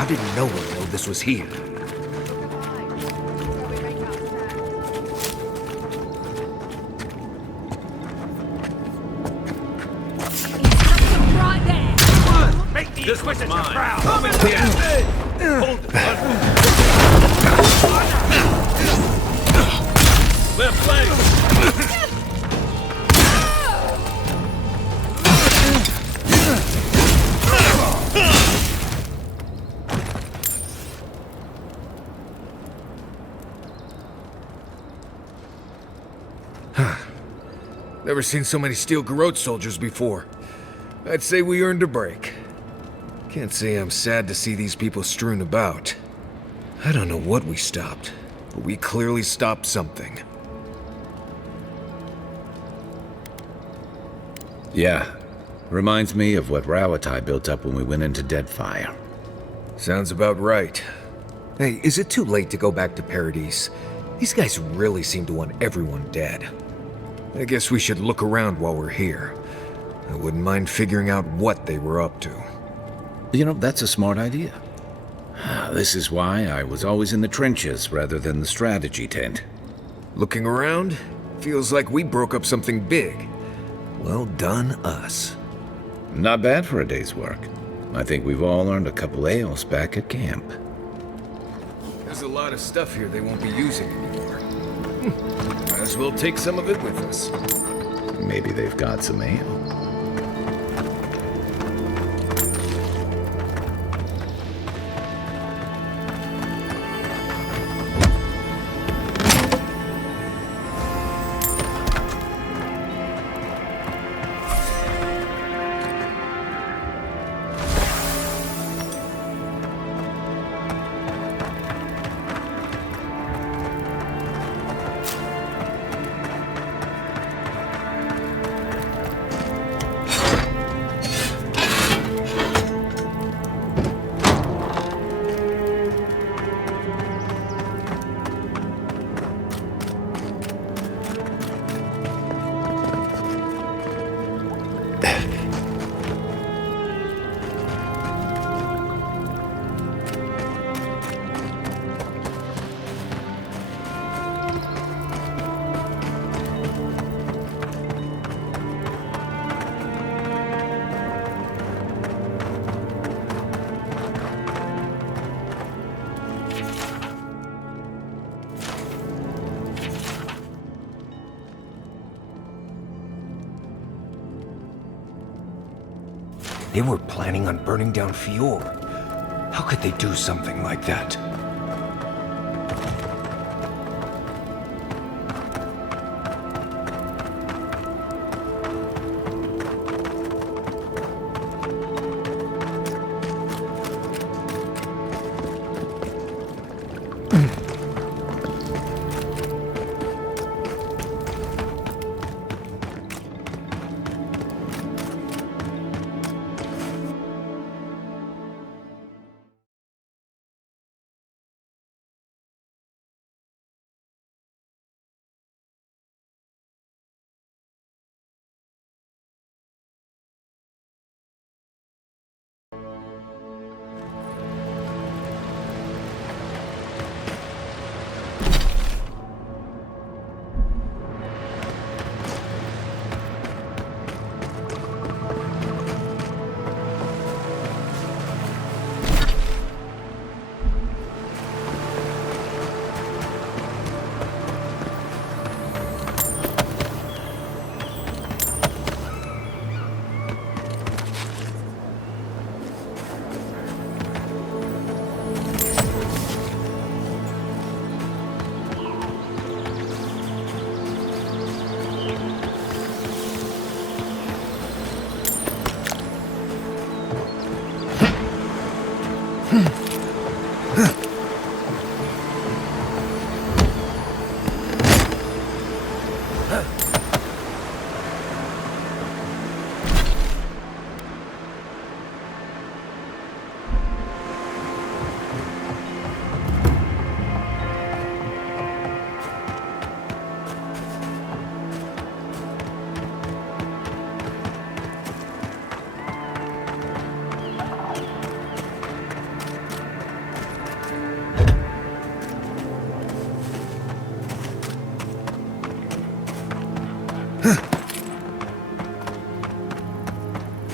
How did no one know this was here? Right there! Make the Inquisitor proud! Come in here! Hold it! Left leg! Never seen so many Steel Garrote soldiers before. I'd say we earned a break. Can't say I'm sad to see these people strewn about. I don't know what we stopped, but we clearly stopped something. Yeah. Reminds me of what Rawatai built up when we went into Deadfire. Sounds about right. Hey, is it too late to go back to Paradise? These guys really seem to want everyone dead. I guess we should look around while we're here. I wouldn't mind figuring out what they were up to. You know, that's a smart idea. This is why I was always in the trenches rather than the strategy tent. Looking around, feels like we broke up something big. Well done, us. Not bad for a day's work. I think we've all earned a couple ales back at camp. There's a lot of stuff here they won't be using anymore. Might as well take some of it with us. Maybe they've got some ale. They were planning on burning down Fior. How could they do something like that?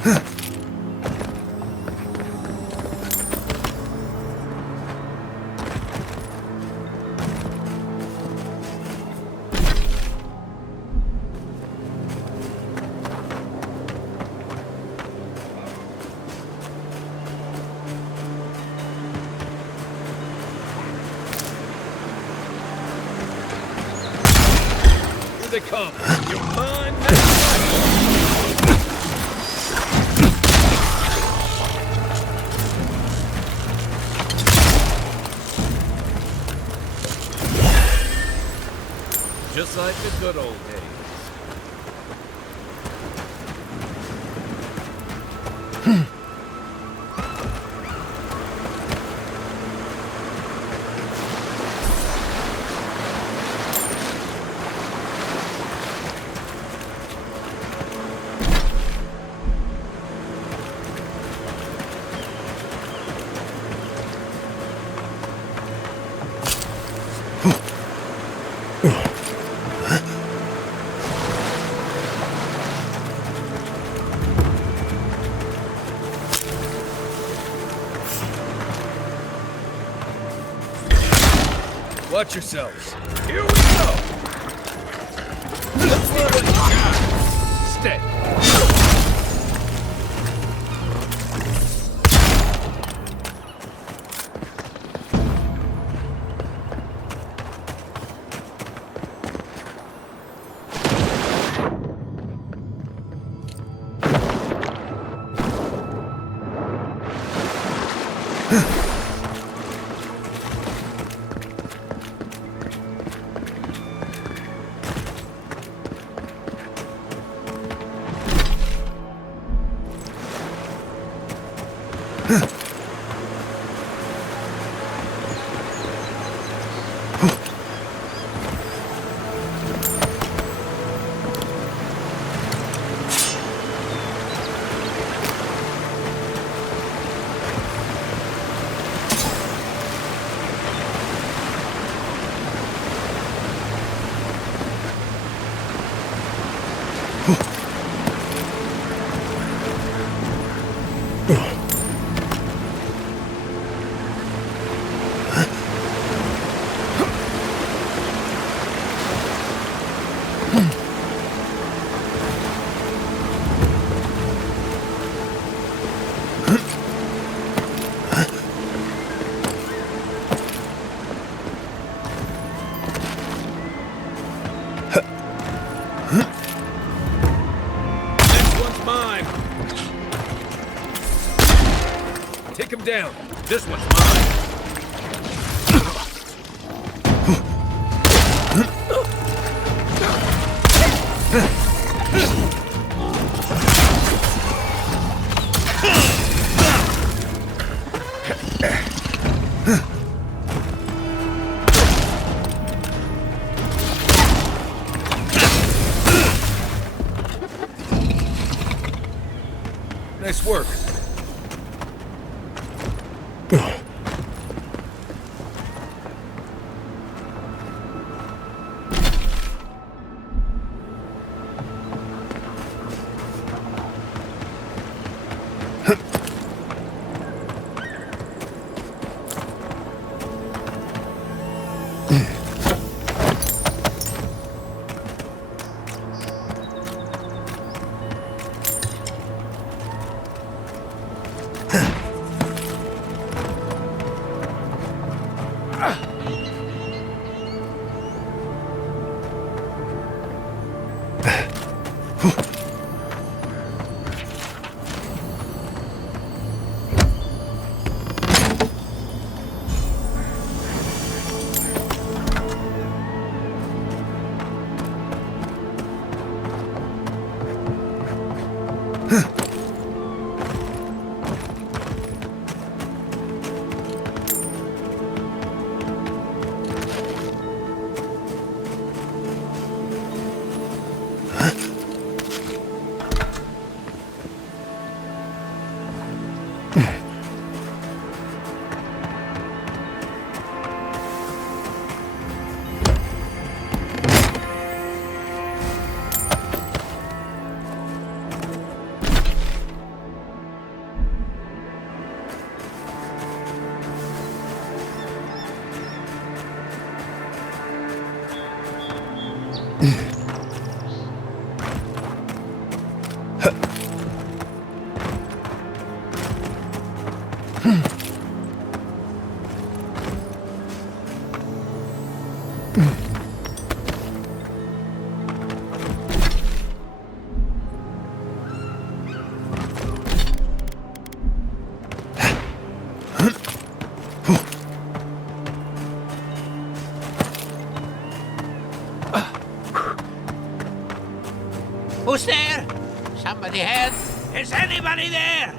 Here they come. You're mine. Just like the good old days. Watch yourselves. Here we go. Let's see what you got. Stay. Take him down. This one's mine. Nice work. Anybody ahead? Is anybody there?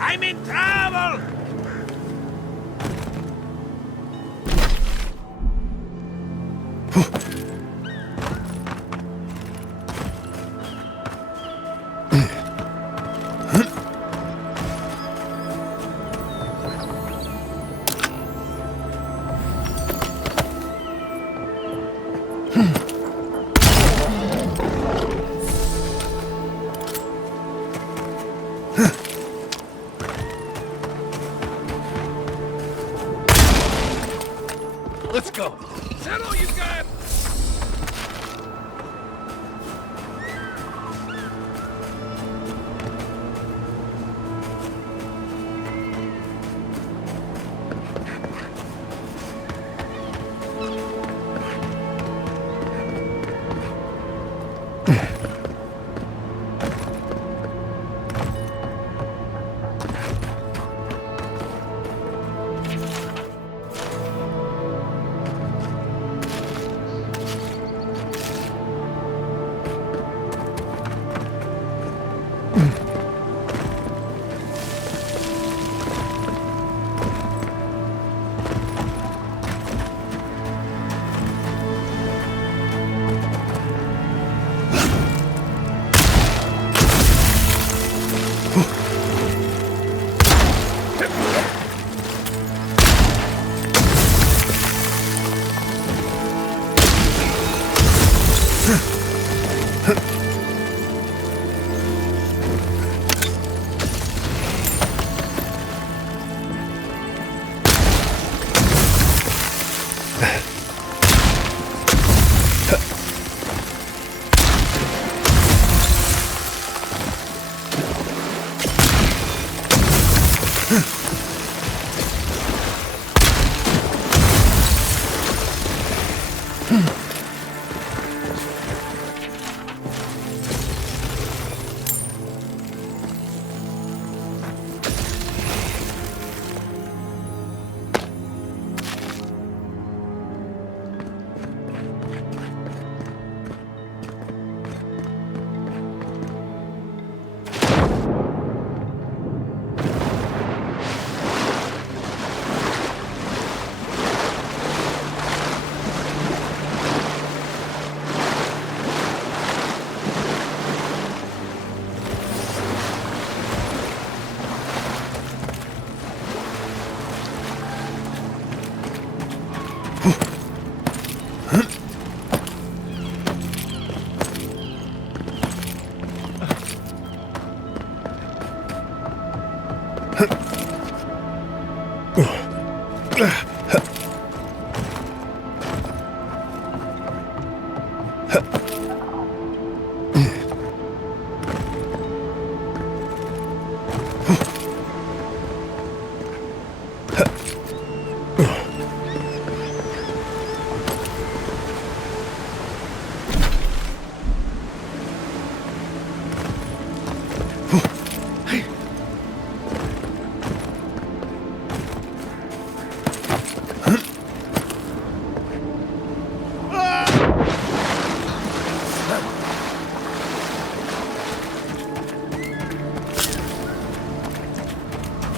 I'm in trouble! Let's go. Settle, you guys!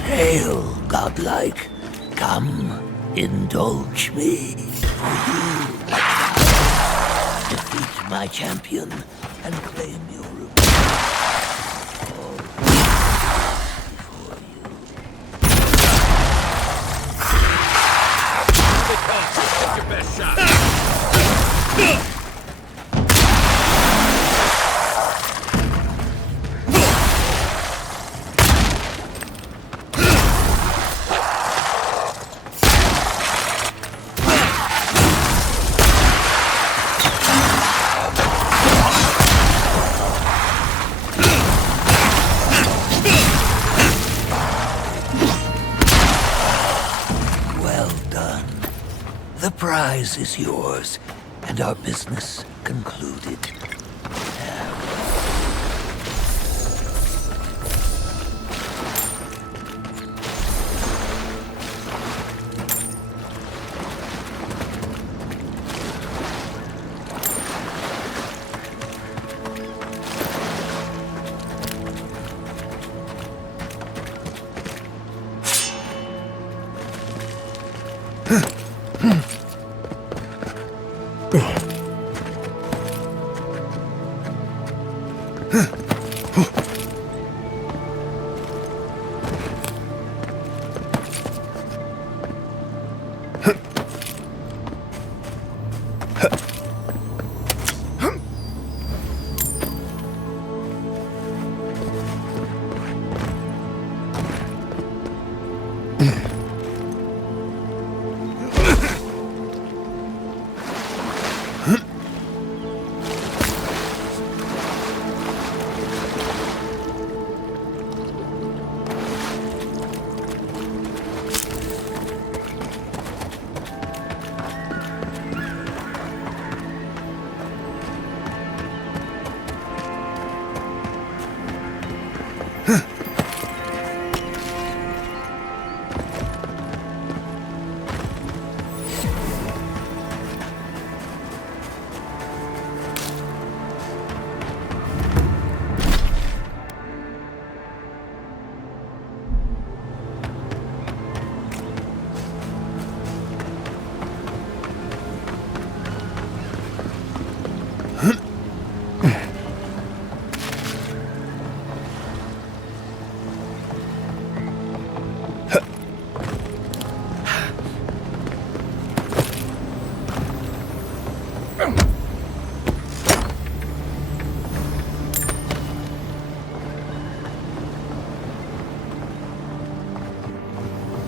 Hail, godlike. Come, indulge me. Defeat my champion and claim your Take your best shot. The prize is yours, and our business concluded.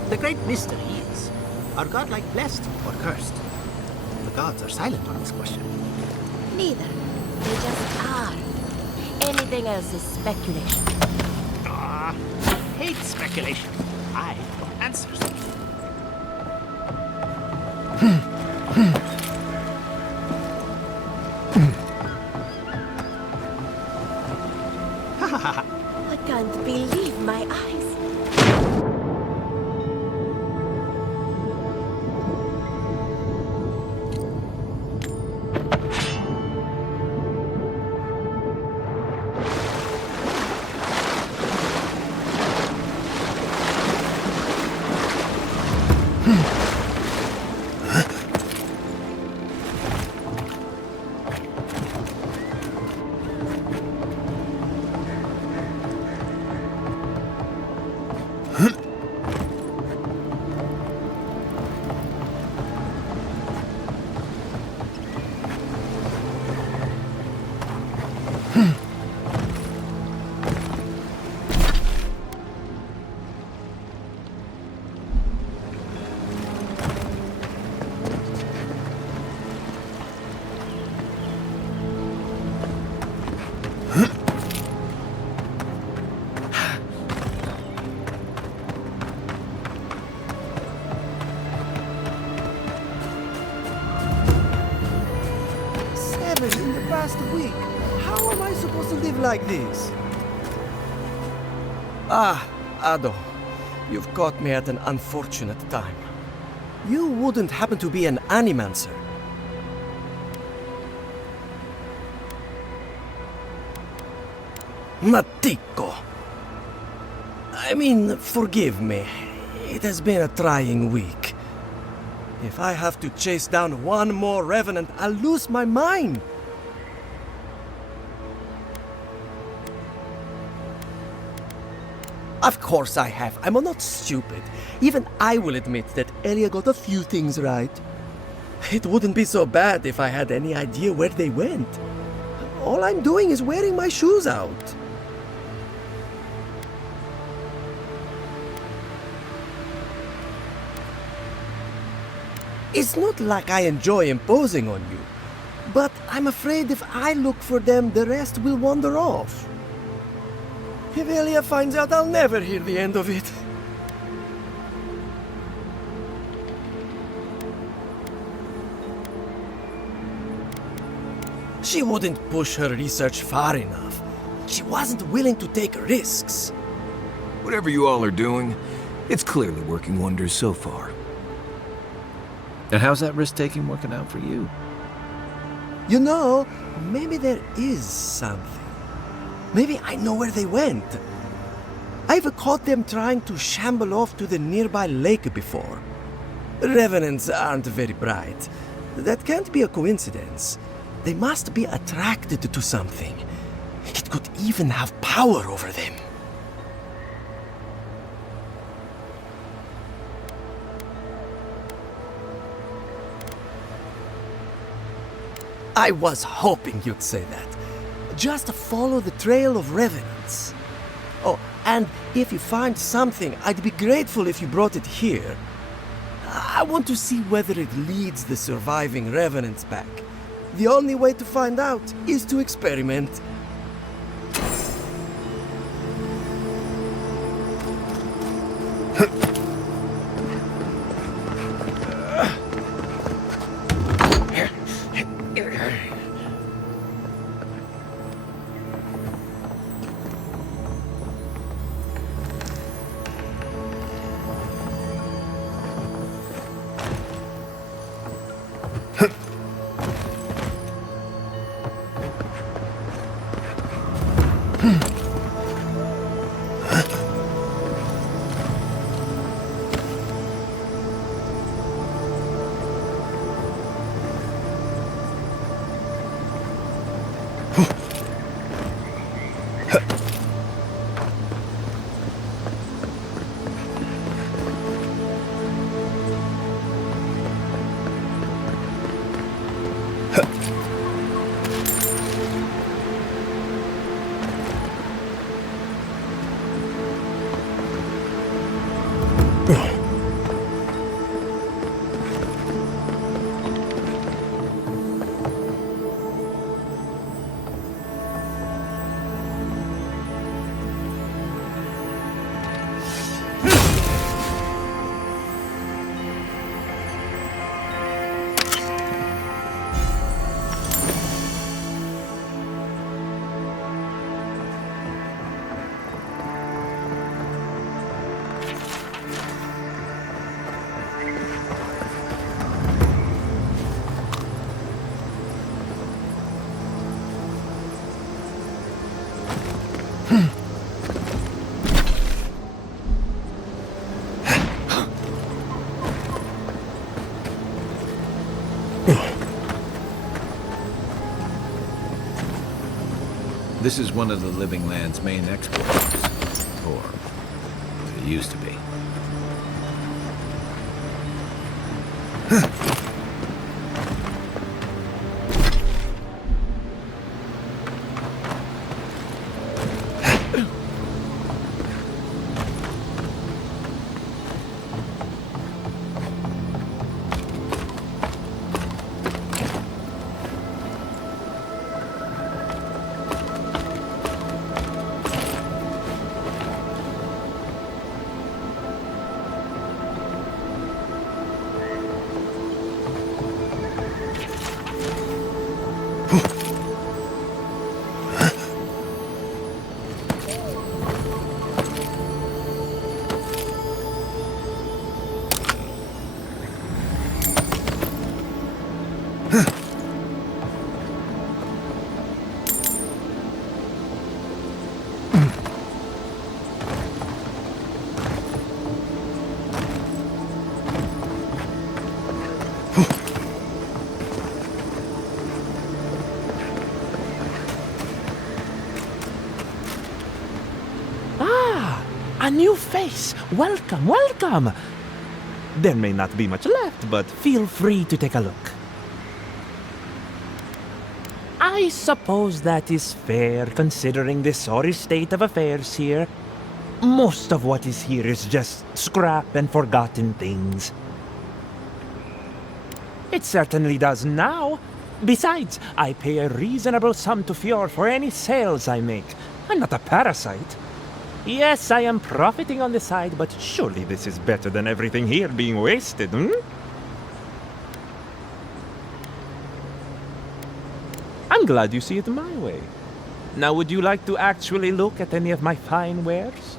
The great mystery is, are godlike blessed or cursed? The gods are silent on this question. Neither. They just are. Anything else is speculation. I hate speculation. I want answers. I can't believe my eyes. In the past week. How am I supposed to live like this? Ah, Ado. You've caught me at an unfortunate time. You wouldn't happen to be an animancer? Matiko. I mean, forgive me. It has been a trying week. If I have to chase down one more revenant, I'll lose my mind. Of course I have. I'm not stupid. Even I will admit that Elia got a few things right. It wouldn't be so bad if I had any idea where they went. All I'm doing is wearing my shoes out. It's not like I enjoy imposing on you, but I'm afraid if I look for them, the rest will wander off. If Elia finds out, I'll never hear the end of it. She wouldn't push her research far enough. She wasn't willing to take risks. Whatever you all are doing, it's clearly working wonders so far. And how's that risk-taking working out for you? You know, maybe there is something. Maybe I know where they went. I've caught them trying to shamble off to the nearby lake before. Revenants aren't very bright. That can't be a coincidence. They must be attracted to something. It could even have power over them. I was hoping you'd say that. Just follow the trail of revenants. Oh, and if you find something, I'd be grateful if you brought it here. I want to see whether it leads the surviving revenants back. The only way to find out is to experiment. This is one of the Living Land's main exports. Or it used to be. A new face! Welcome, welcome! There may not be much left, but feel free to take a look. I suppose that is fair, considering the sorry state of affairs here. Most of what is here is just scrap and forgotten things. It certainly does now. Besides, I pay a reasonable sum to Fjord for any sales I make. I'm not a parasite. Yes, I am profiting on the side, but surely this is better than everything here being wasted, hmm? I'm glad you see it my way. Now, would you like to actually look at any of my fine wares?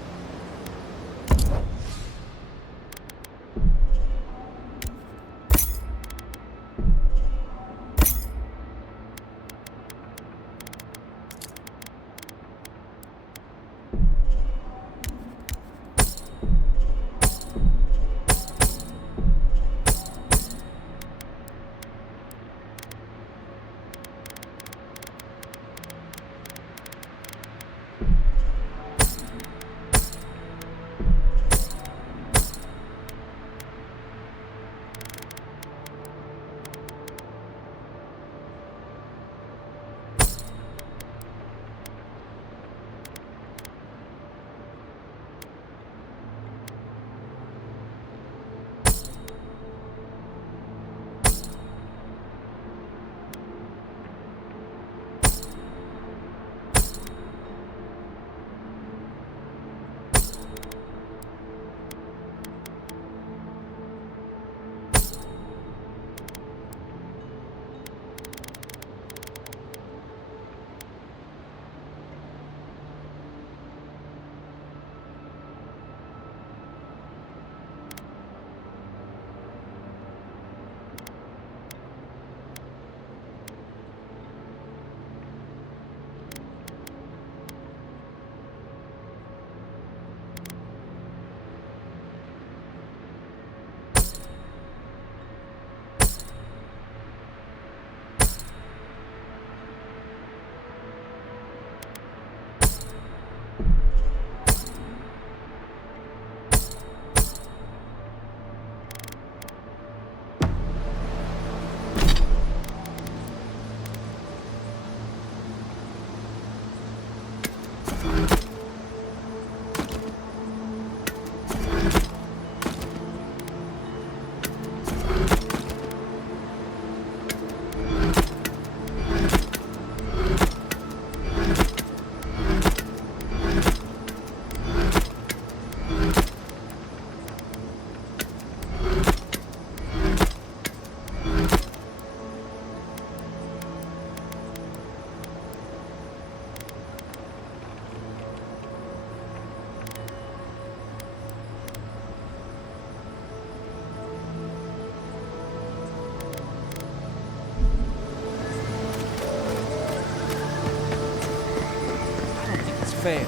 Fair.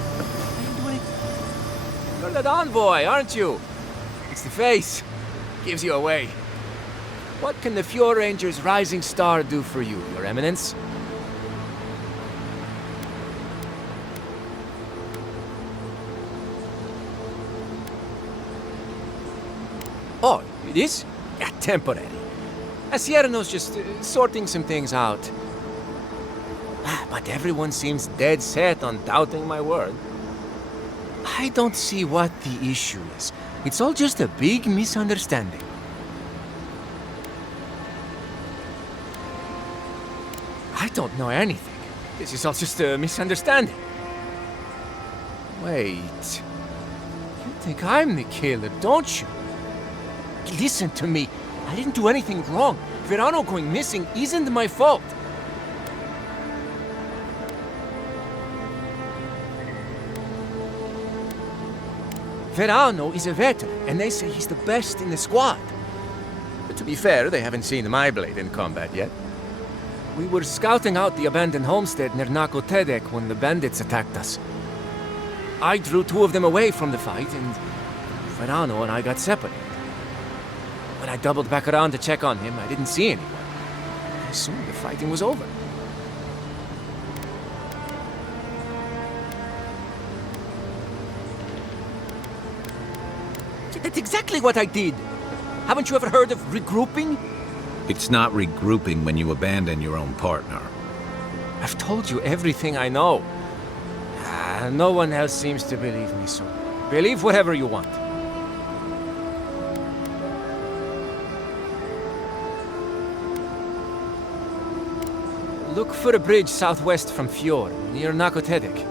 You're that envoy, aren't you? It's the face. Gives you away. What can the Fjord Ranger's rising star do for you, Your Eminence? Oh, this? Yeah, temporary. Sierra's just sorting some things out. But everyone seems dead set on doubting my word. I don't see what the issue is. It's all just a big misunderstanding. I don't know anything. This is all just a misunderstanding. Wait. You think I'm the killer, don't you? Listen to me. I didn't do anything wrong. Verano going missing isn't my fault. Verano is a veteran, and they say he's the best in the squad. But to be fair, they haven't seen my blade in combat yet. We were scouting out the abandoned homestead near Nakotedek when the bandits attacked us. I drew 2 of them away from the fight, and Verano and I got separated. When I doubled back around to check on him, I didn't see anyone. I assumed the fighting was over. That's exactly what I did. Haven't you ever heard of regrouping? It's not regrouping when you abandon your own partner. I've told you everything I know. No one else seems to believe me, so believe whatever you want. Look for a bridge southwest from Fjord, near Nakotedek.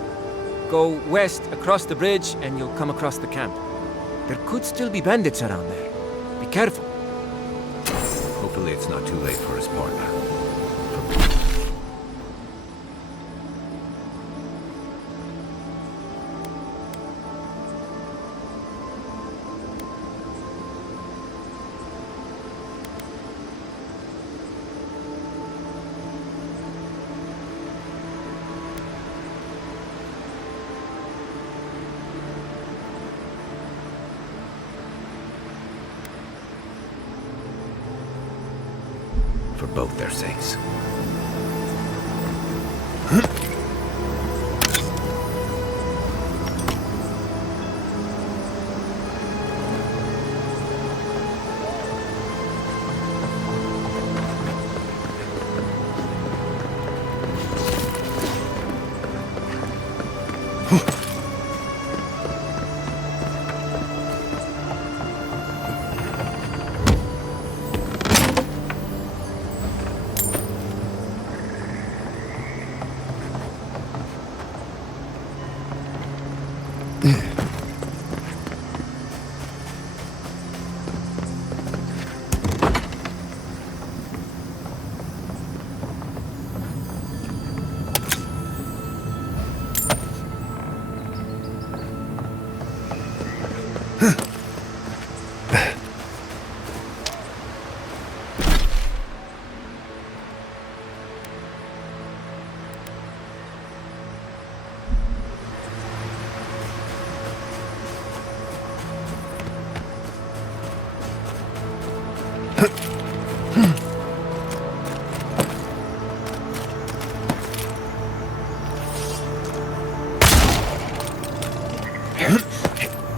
Go west across the bridge and you'll come across the camp. There could still be bandits around there. Be careful. Hopefully it's not too late for his partner. For both their sakes.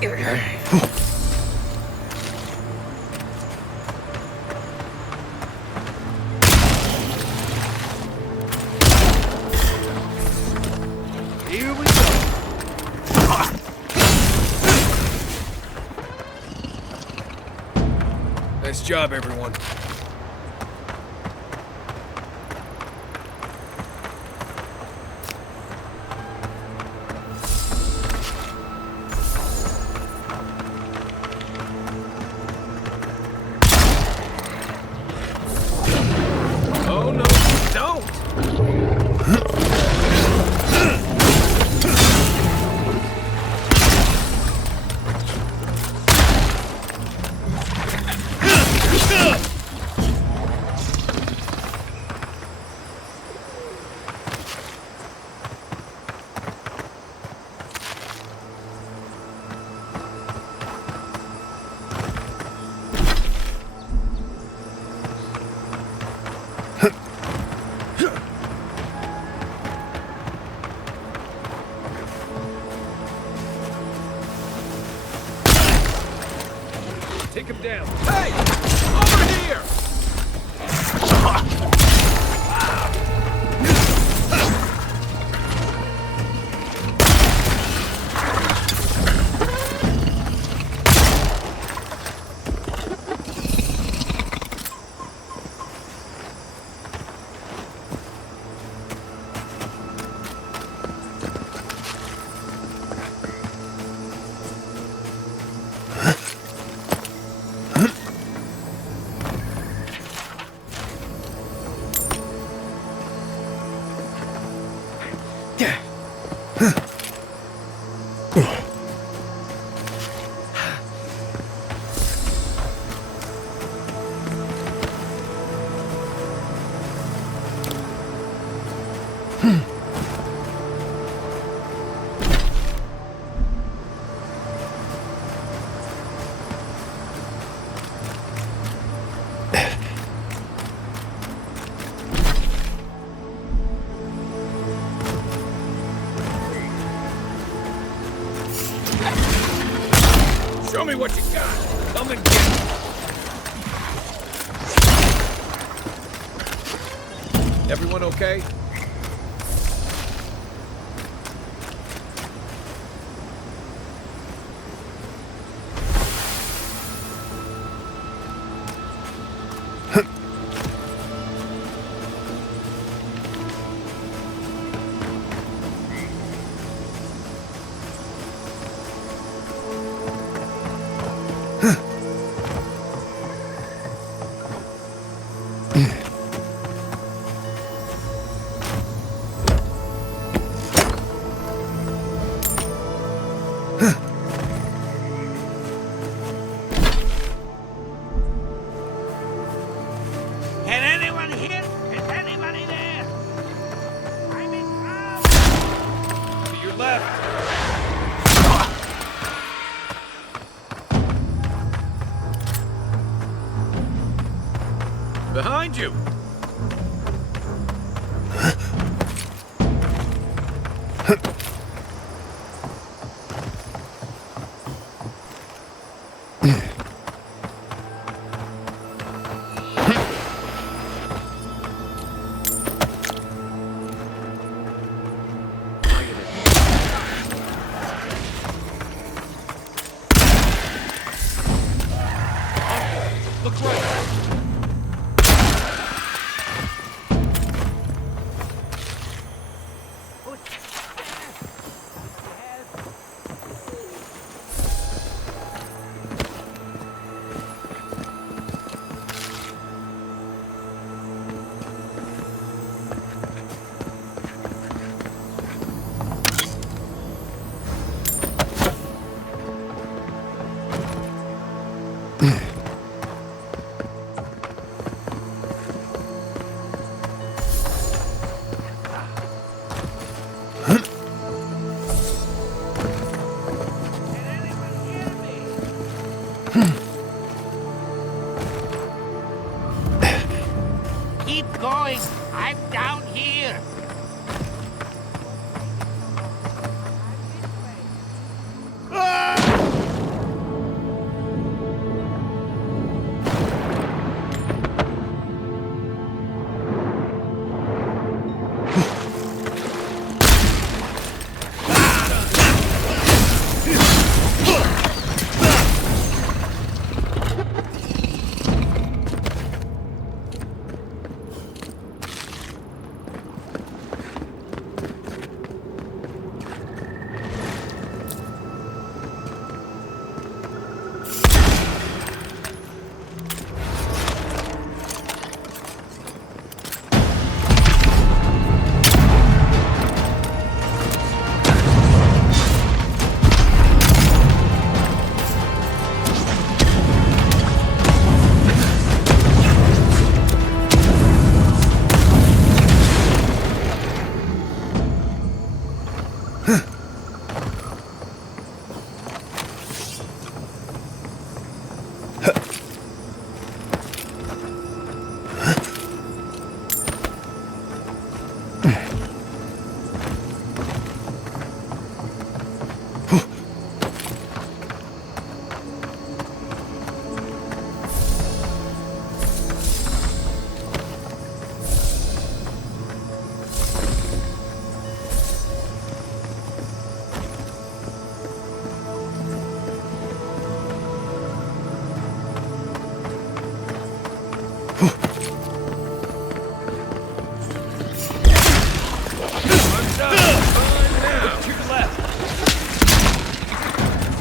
Here we go. Nice job, everyone. Oh no, don't! Take him down. Hey! Over here! Show me what you got. Come and get it. Everyone okay? Behind you! Look right! Keep going. I'm down here.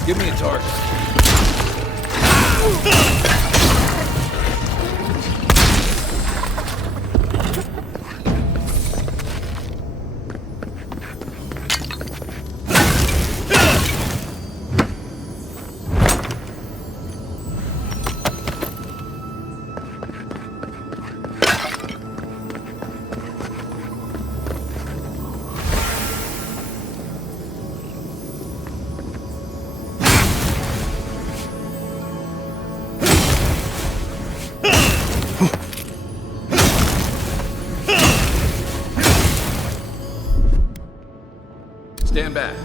Give me a target. Stand back.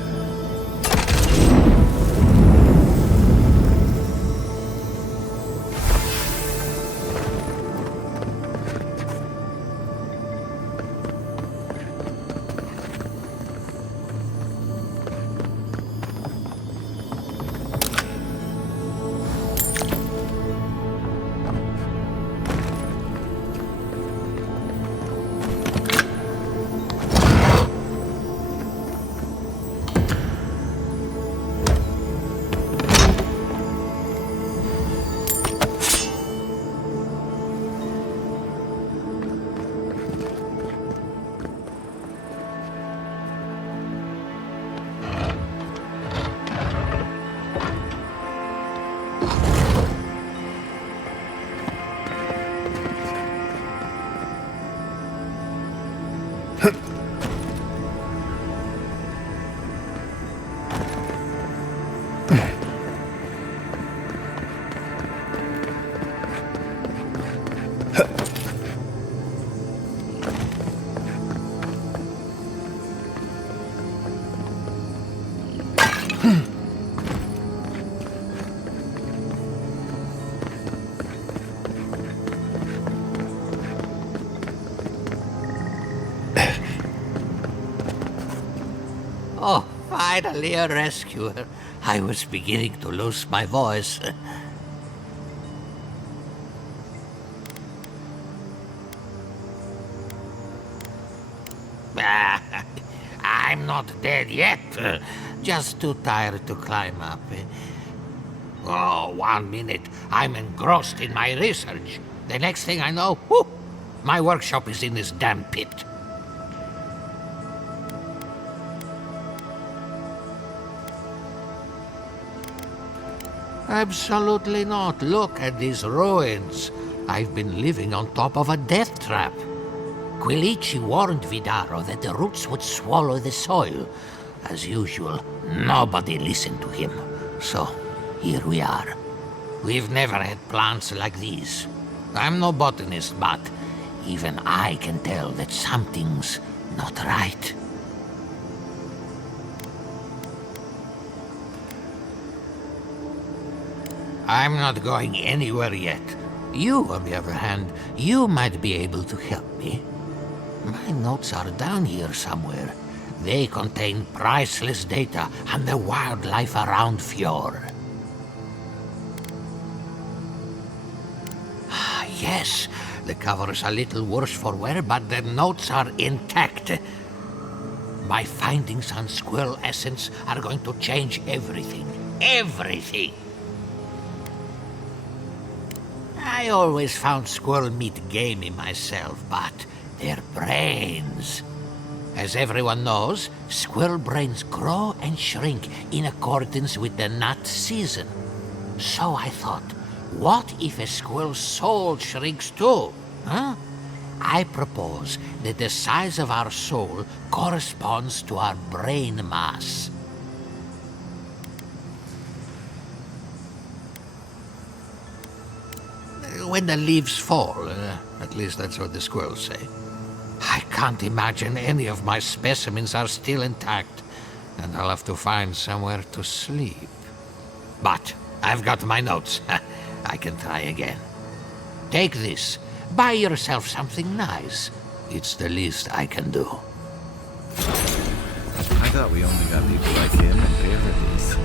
Oh, finally a rescuer. I was beginning to lose my voice. I'm not dead yet. Just too tired to climb up. Oh, 1 minute. I'm engrossed in my research. The next thing I know, whoop, my workshop is in this damn pit. Absolutely not. Look at these ruins. I've been living on top of a death trap. Quilici warned Vidaro that the roots would swallow the soil. As usual, nobody listened to him. So, here we are. We've never had plants like these. I'm no botanist, but even I can tell that something's not right. I'm not going anywhere yet. You, on the other hand, you might be able to help me. My notes are down here somewhere. They contain priceless data on the wildlife around Fjord. Yes, the cover's a little worse for wear, but the notes are intact. My findings on squirrel essence are going to change everything. Everything! I always found squirrel meat gamey myself, but their brains. As everyone knows, squirrel brains grow and shrink in accordance with the nut season. So I thought, what if a squirrel's soul shrinks too? Huh? I propose that the size of our soul corresponds to our brain mass. When the leaves fall, at least that's what the squirrels say. I can't imagine any of my specimens are still intact, and I'll have to find somewhere to sleep. But I've got my notes. I can try again. Take this. Buy yourself something nice. It's the least I can do. I thought we only got people like him in Paradise.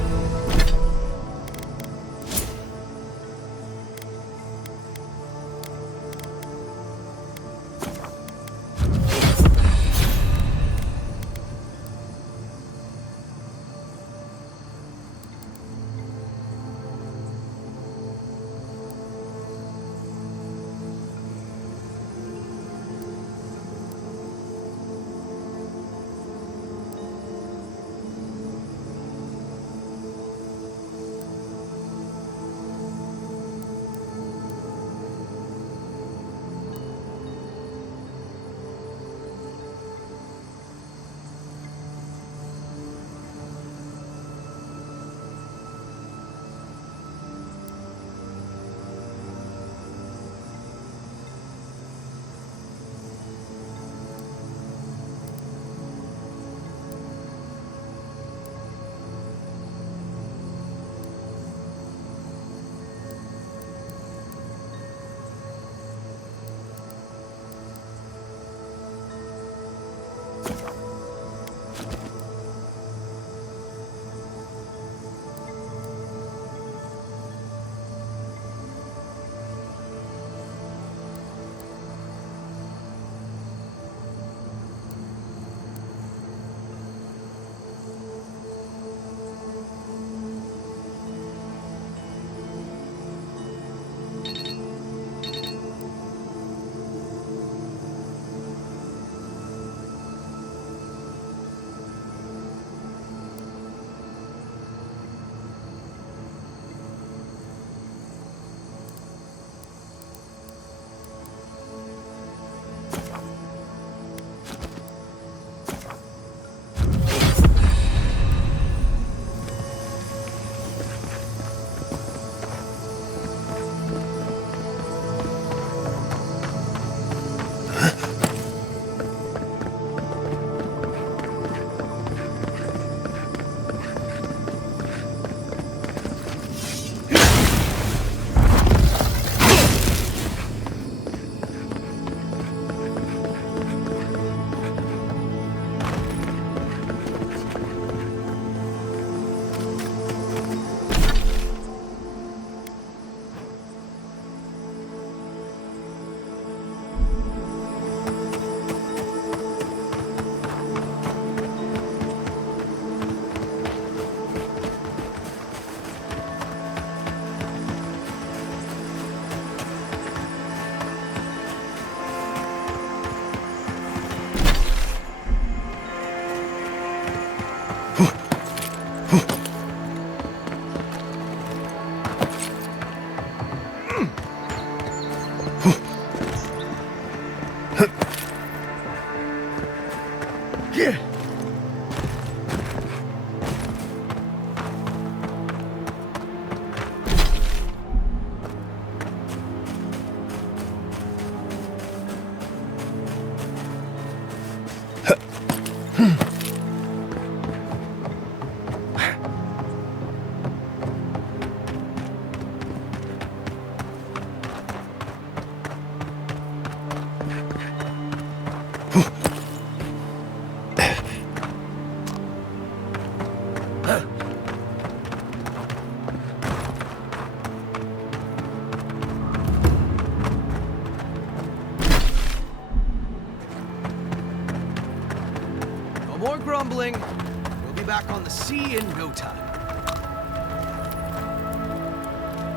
back on the sea in no time.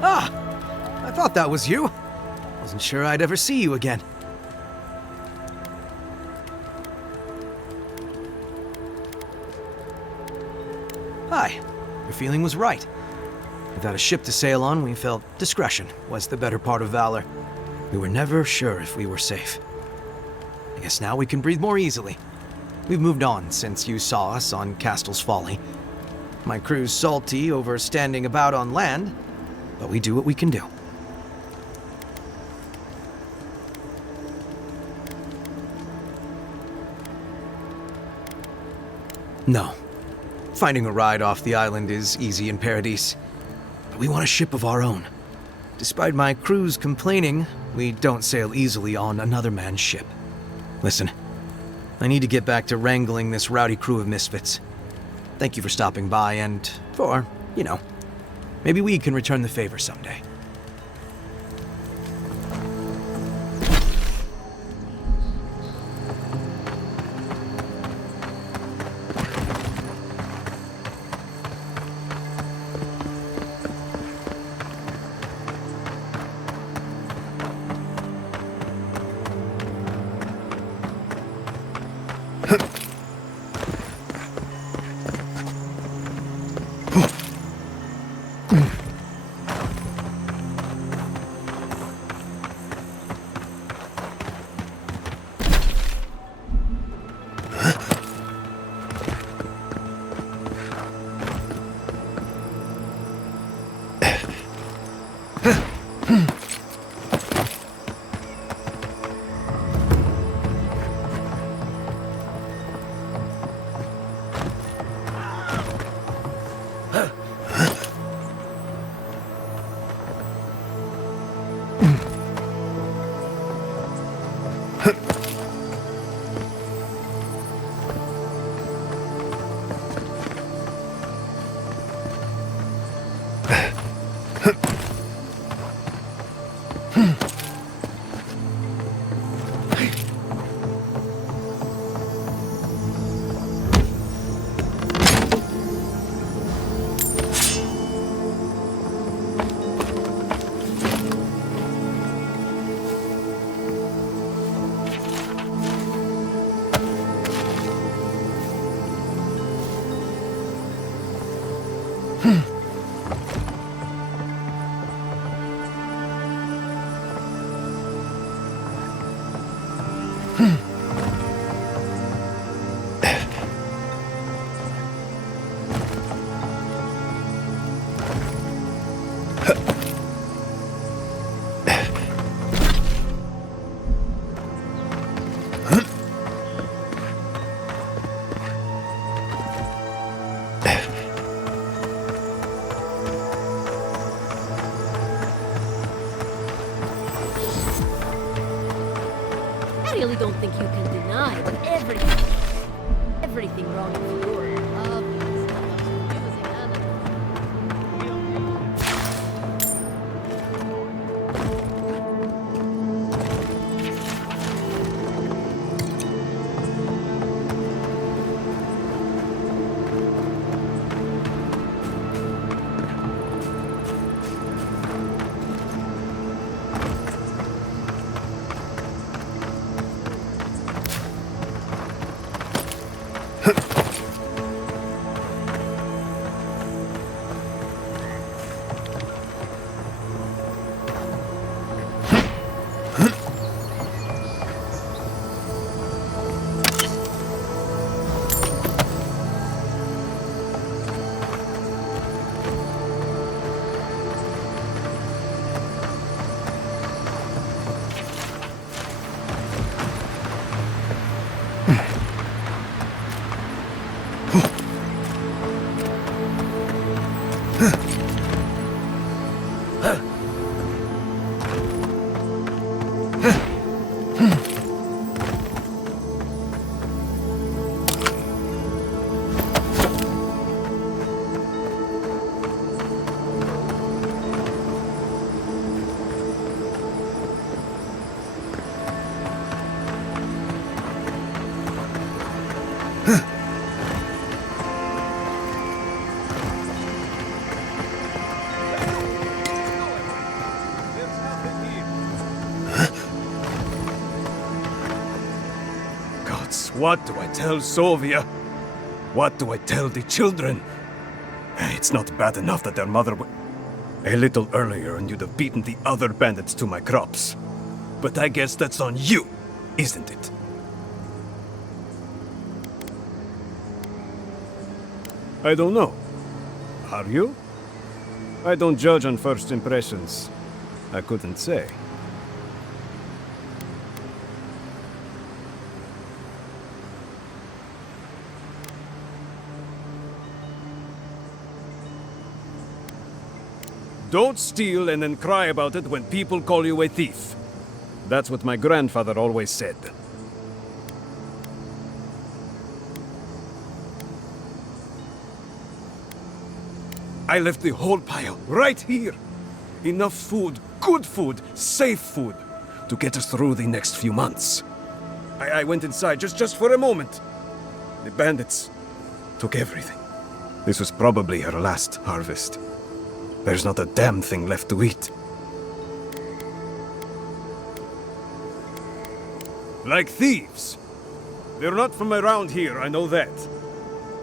Ah! I thought that was you. Wasn't sure I'd ever see you again. Hi. Your feeling was right. Without a ship to sail on, we felt discretion was the better part of valor. We were never sure if we were safe. I guess now we can breathe more easily. We've moved on since you saw us on Castle's Folly. My crew's salty over standing about on land, but we do what we can do. No. Finding a ride off the island is easy in Paradise, but we want a ship of our own. Despite my crew's complaining, we don't sail easily on another man's ship. Listen, I need to get back to wrangling this rowdy crew of misfits. Thank you for stopping by and for, maybe we can return the favor someday. I really don't think you can deny that everything wrong with you. What do I tell Sovia? What do I tell the children? It's not bad enough that their mother a little earlier and you'd have beaten the other bandits to my crops. But I guess that's on you, isn't it? I don't know. Are you? I don't judge on first impressions. I couldn't say. Don't steal and then cry about it when people call you a thief. That's what my grandfather always said. I left the whole pile right here. Enough food, good food, safe food to get us through the next few months. I went inside just for a moment. The bandits took everything. This was probably her last harvest. There's not a damn thing left to eat. Like thieves. They're not from around here, I know that.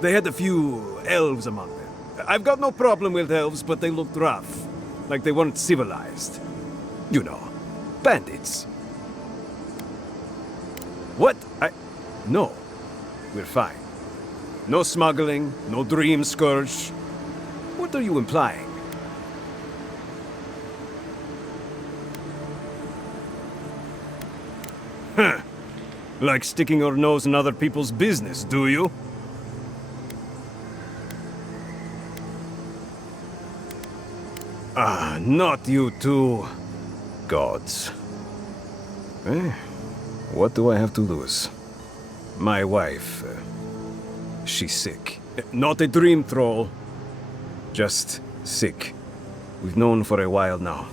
They had a few elves among them. I've got no problem with elves, but they looked rough. Like they weren't civilized. You know, bandits. What? No. We're fine. No smuggling, no dream scourge. What are you implying? Huh. Like sticking your nose in other people's business, do you? Ah, not you two. Gods. What do I have to lose? My wife, she's sick. Not a dream troll. Just sick. We've known for a while now.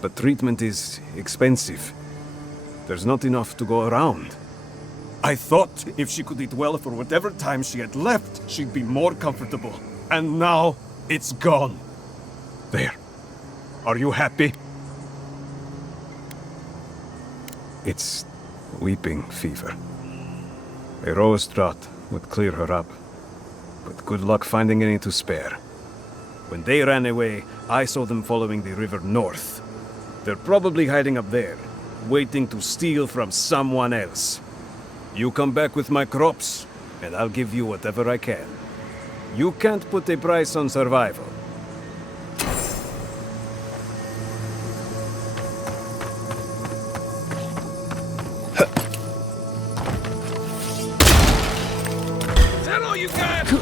But treatment is expensive. There's not enough to go around. I thought if she could eat well for whatever time she had left, she'd be more comfortable. And now, it's gone. There. Are you happy? It's weeping fever. A rose draught would clear her up. But good luck finding any to spare. When they ran away, I saw them following the river north. They're probably hiding up there, waiting to steal from someone else. You come back with my crops, and I'll give you whatever I can. You can't put a price on survival. Is that all you got?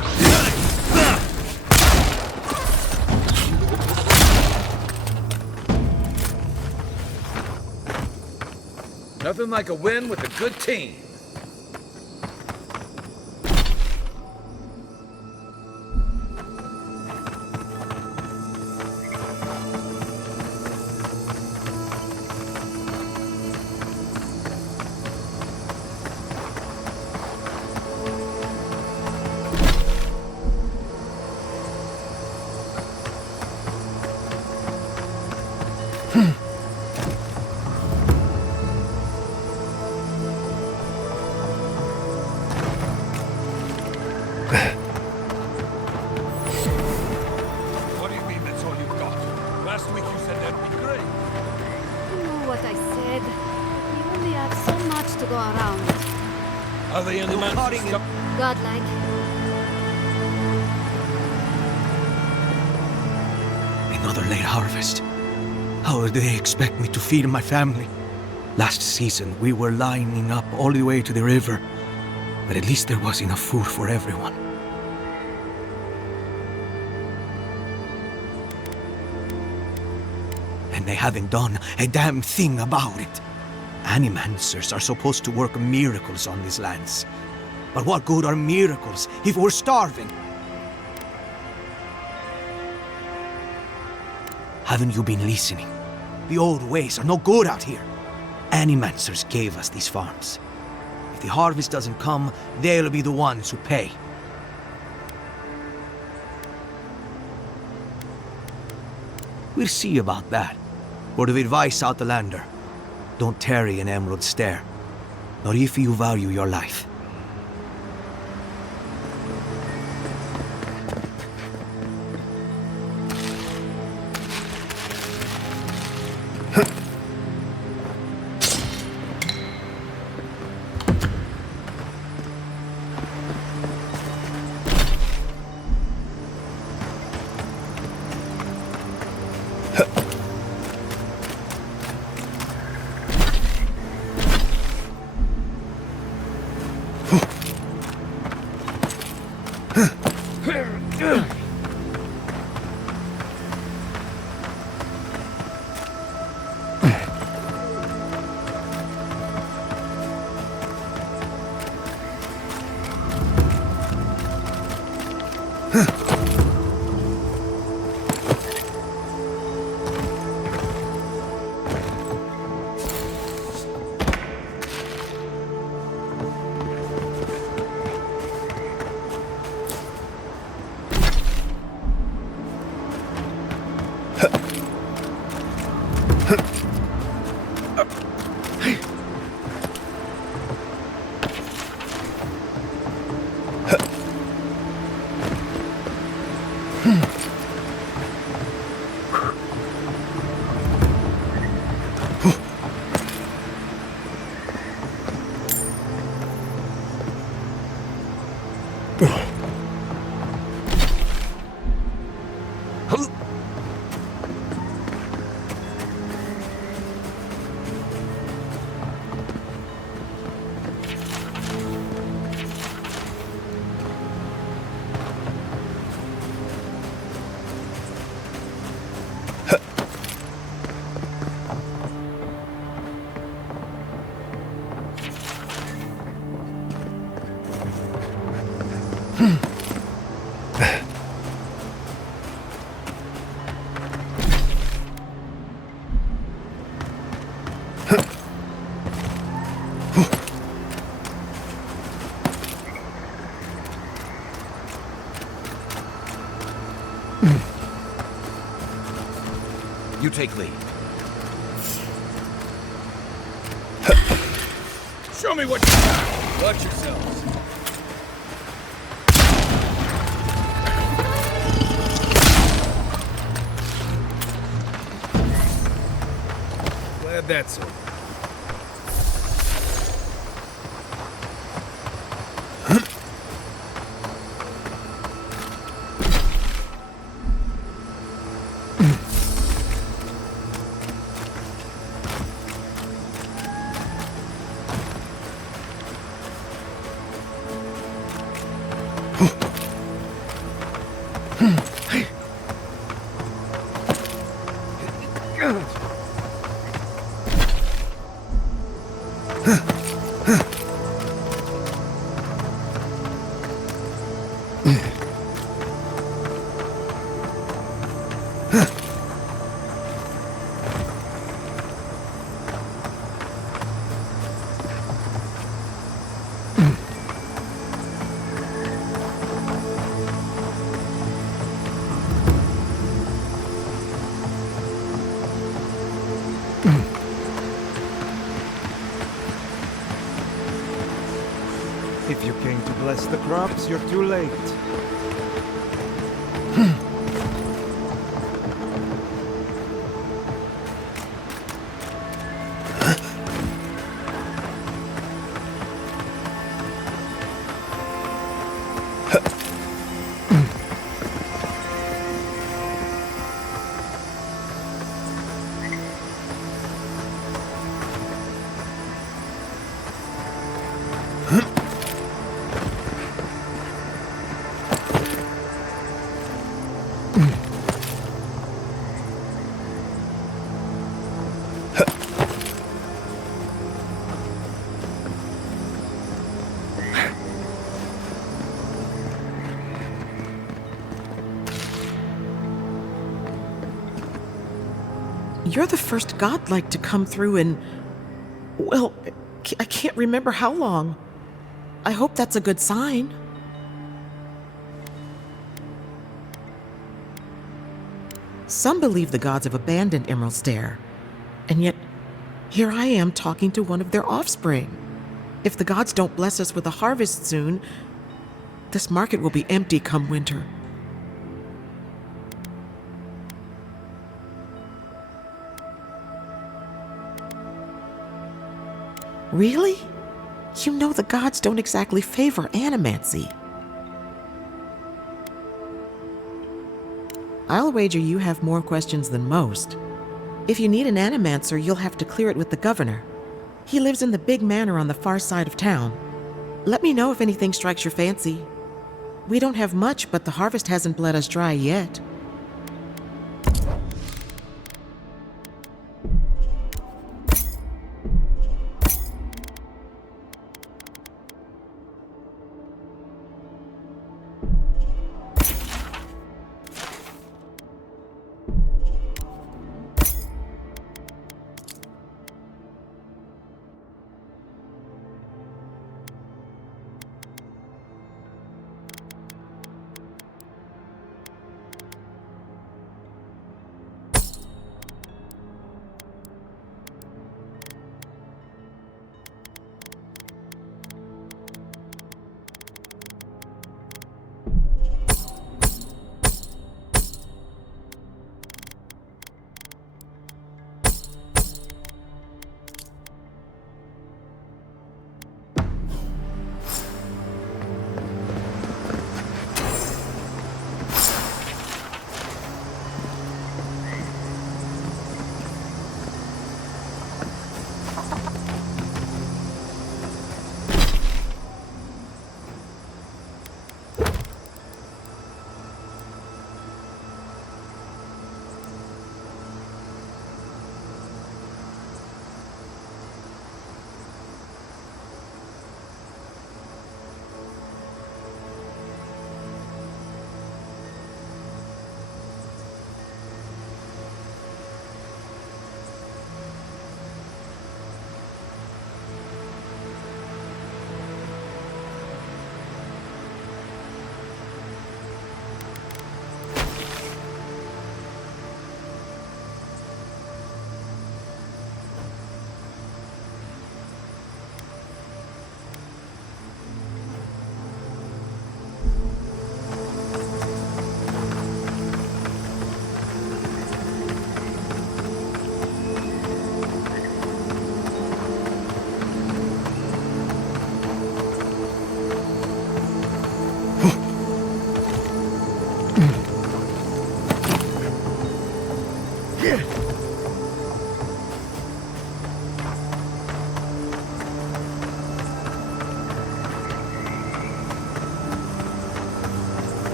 Nothing like a win with a good team. Are they in the mountains? Godlike. Another late harvest. How do they expect me to feed my family? Last season, we were lining up all the way to the river, but at least there was enough food for everyone. And they haven't done a damn thing about it. Animancers are supposed to work miracles on these lands. But what good are miracles if we're starving? Haven't you been listening? The old ways are no good out here. Animancers gave us these farms. If the harvest doesn't come, they'll be the ones who pay. We'll see about that. Word of advice, Outlander. Don't tarry in Emerald Stair. Not if you value your life. You take lead. Show me what you got. Watch yourselves. Glad that's over. If you came to bless the crops, you're too late. You're the first godlike to come through in, well, I can't remember how long. I hope that's a good sign. Some believe the gods have abandoned Emerald Stair, and yet here I am talking to one of their offspring. If the gods don't bless us with a harvest soon, this market will be empty come winter. Really? You know the gods don't exactly favor animancy. I'll wager you have more questions than most. If you need an animancer, you'll have to clear it with the governor. He lives in the big manor on the far side of town. Let me know if anything strikes your fancy. We don't have much, but the harvest hasn't bled us dry yet.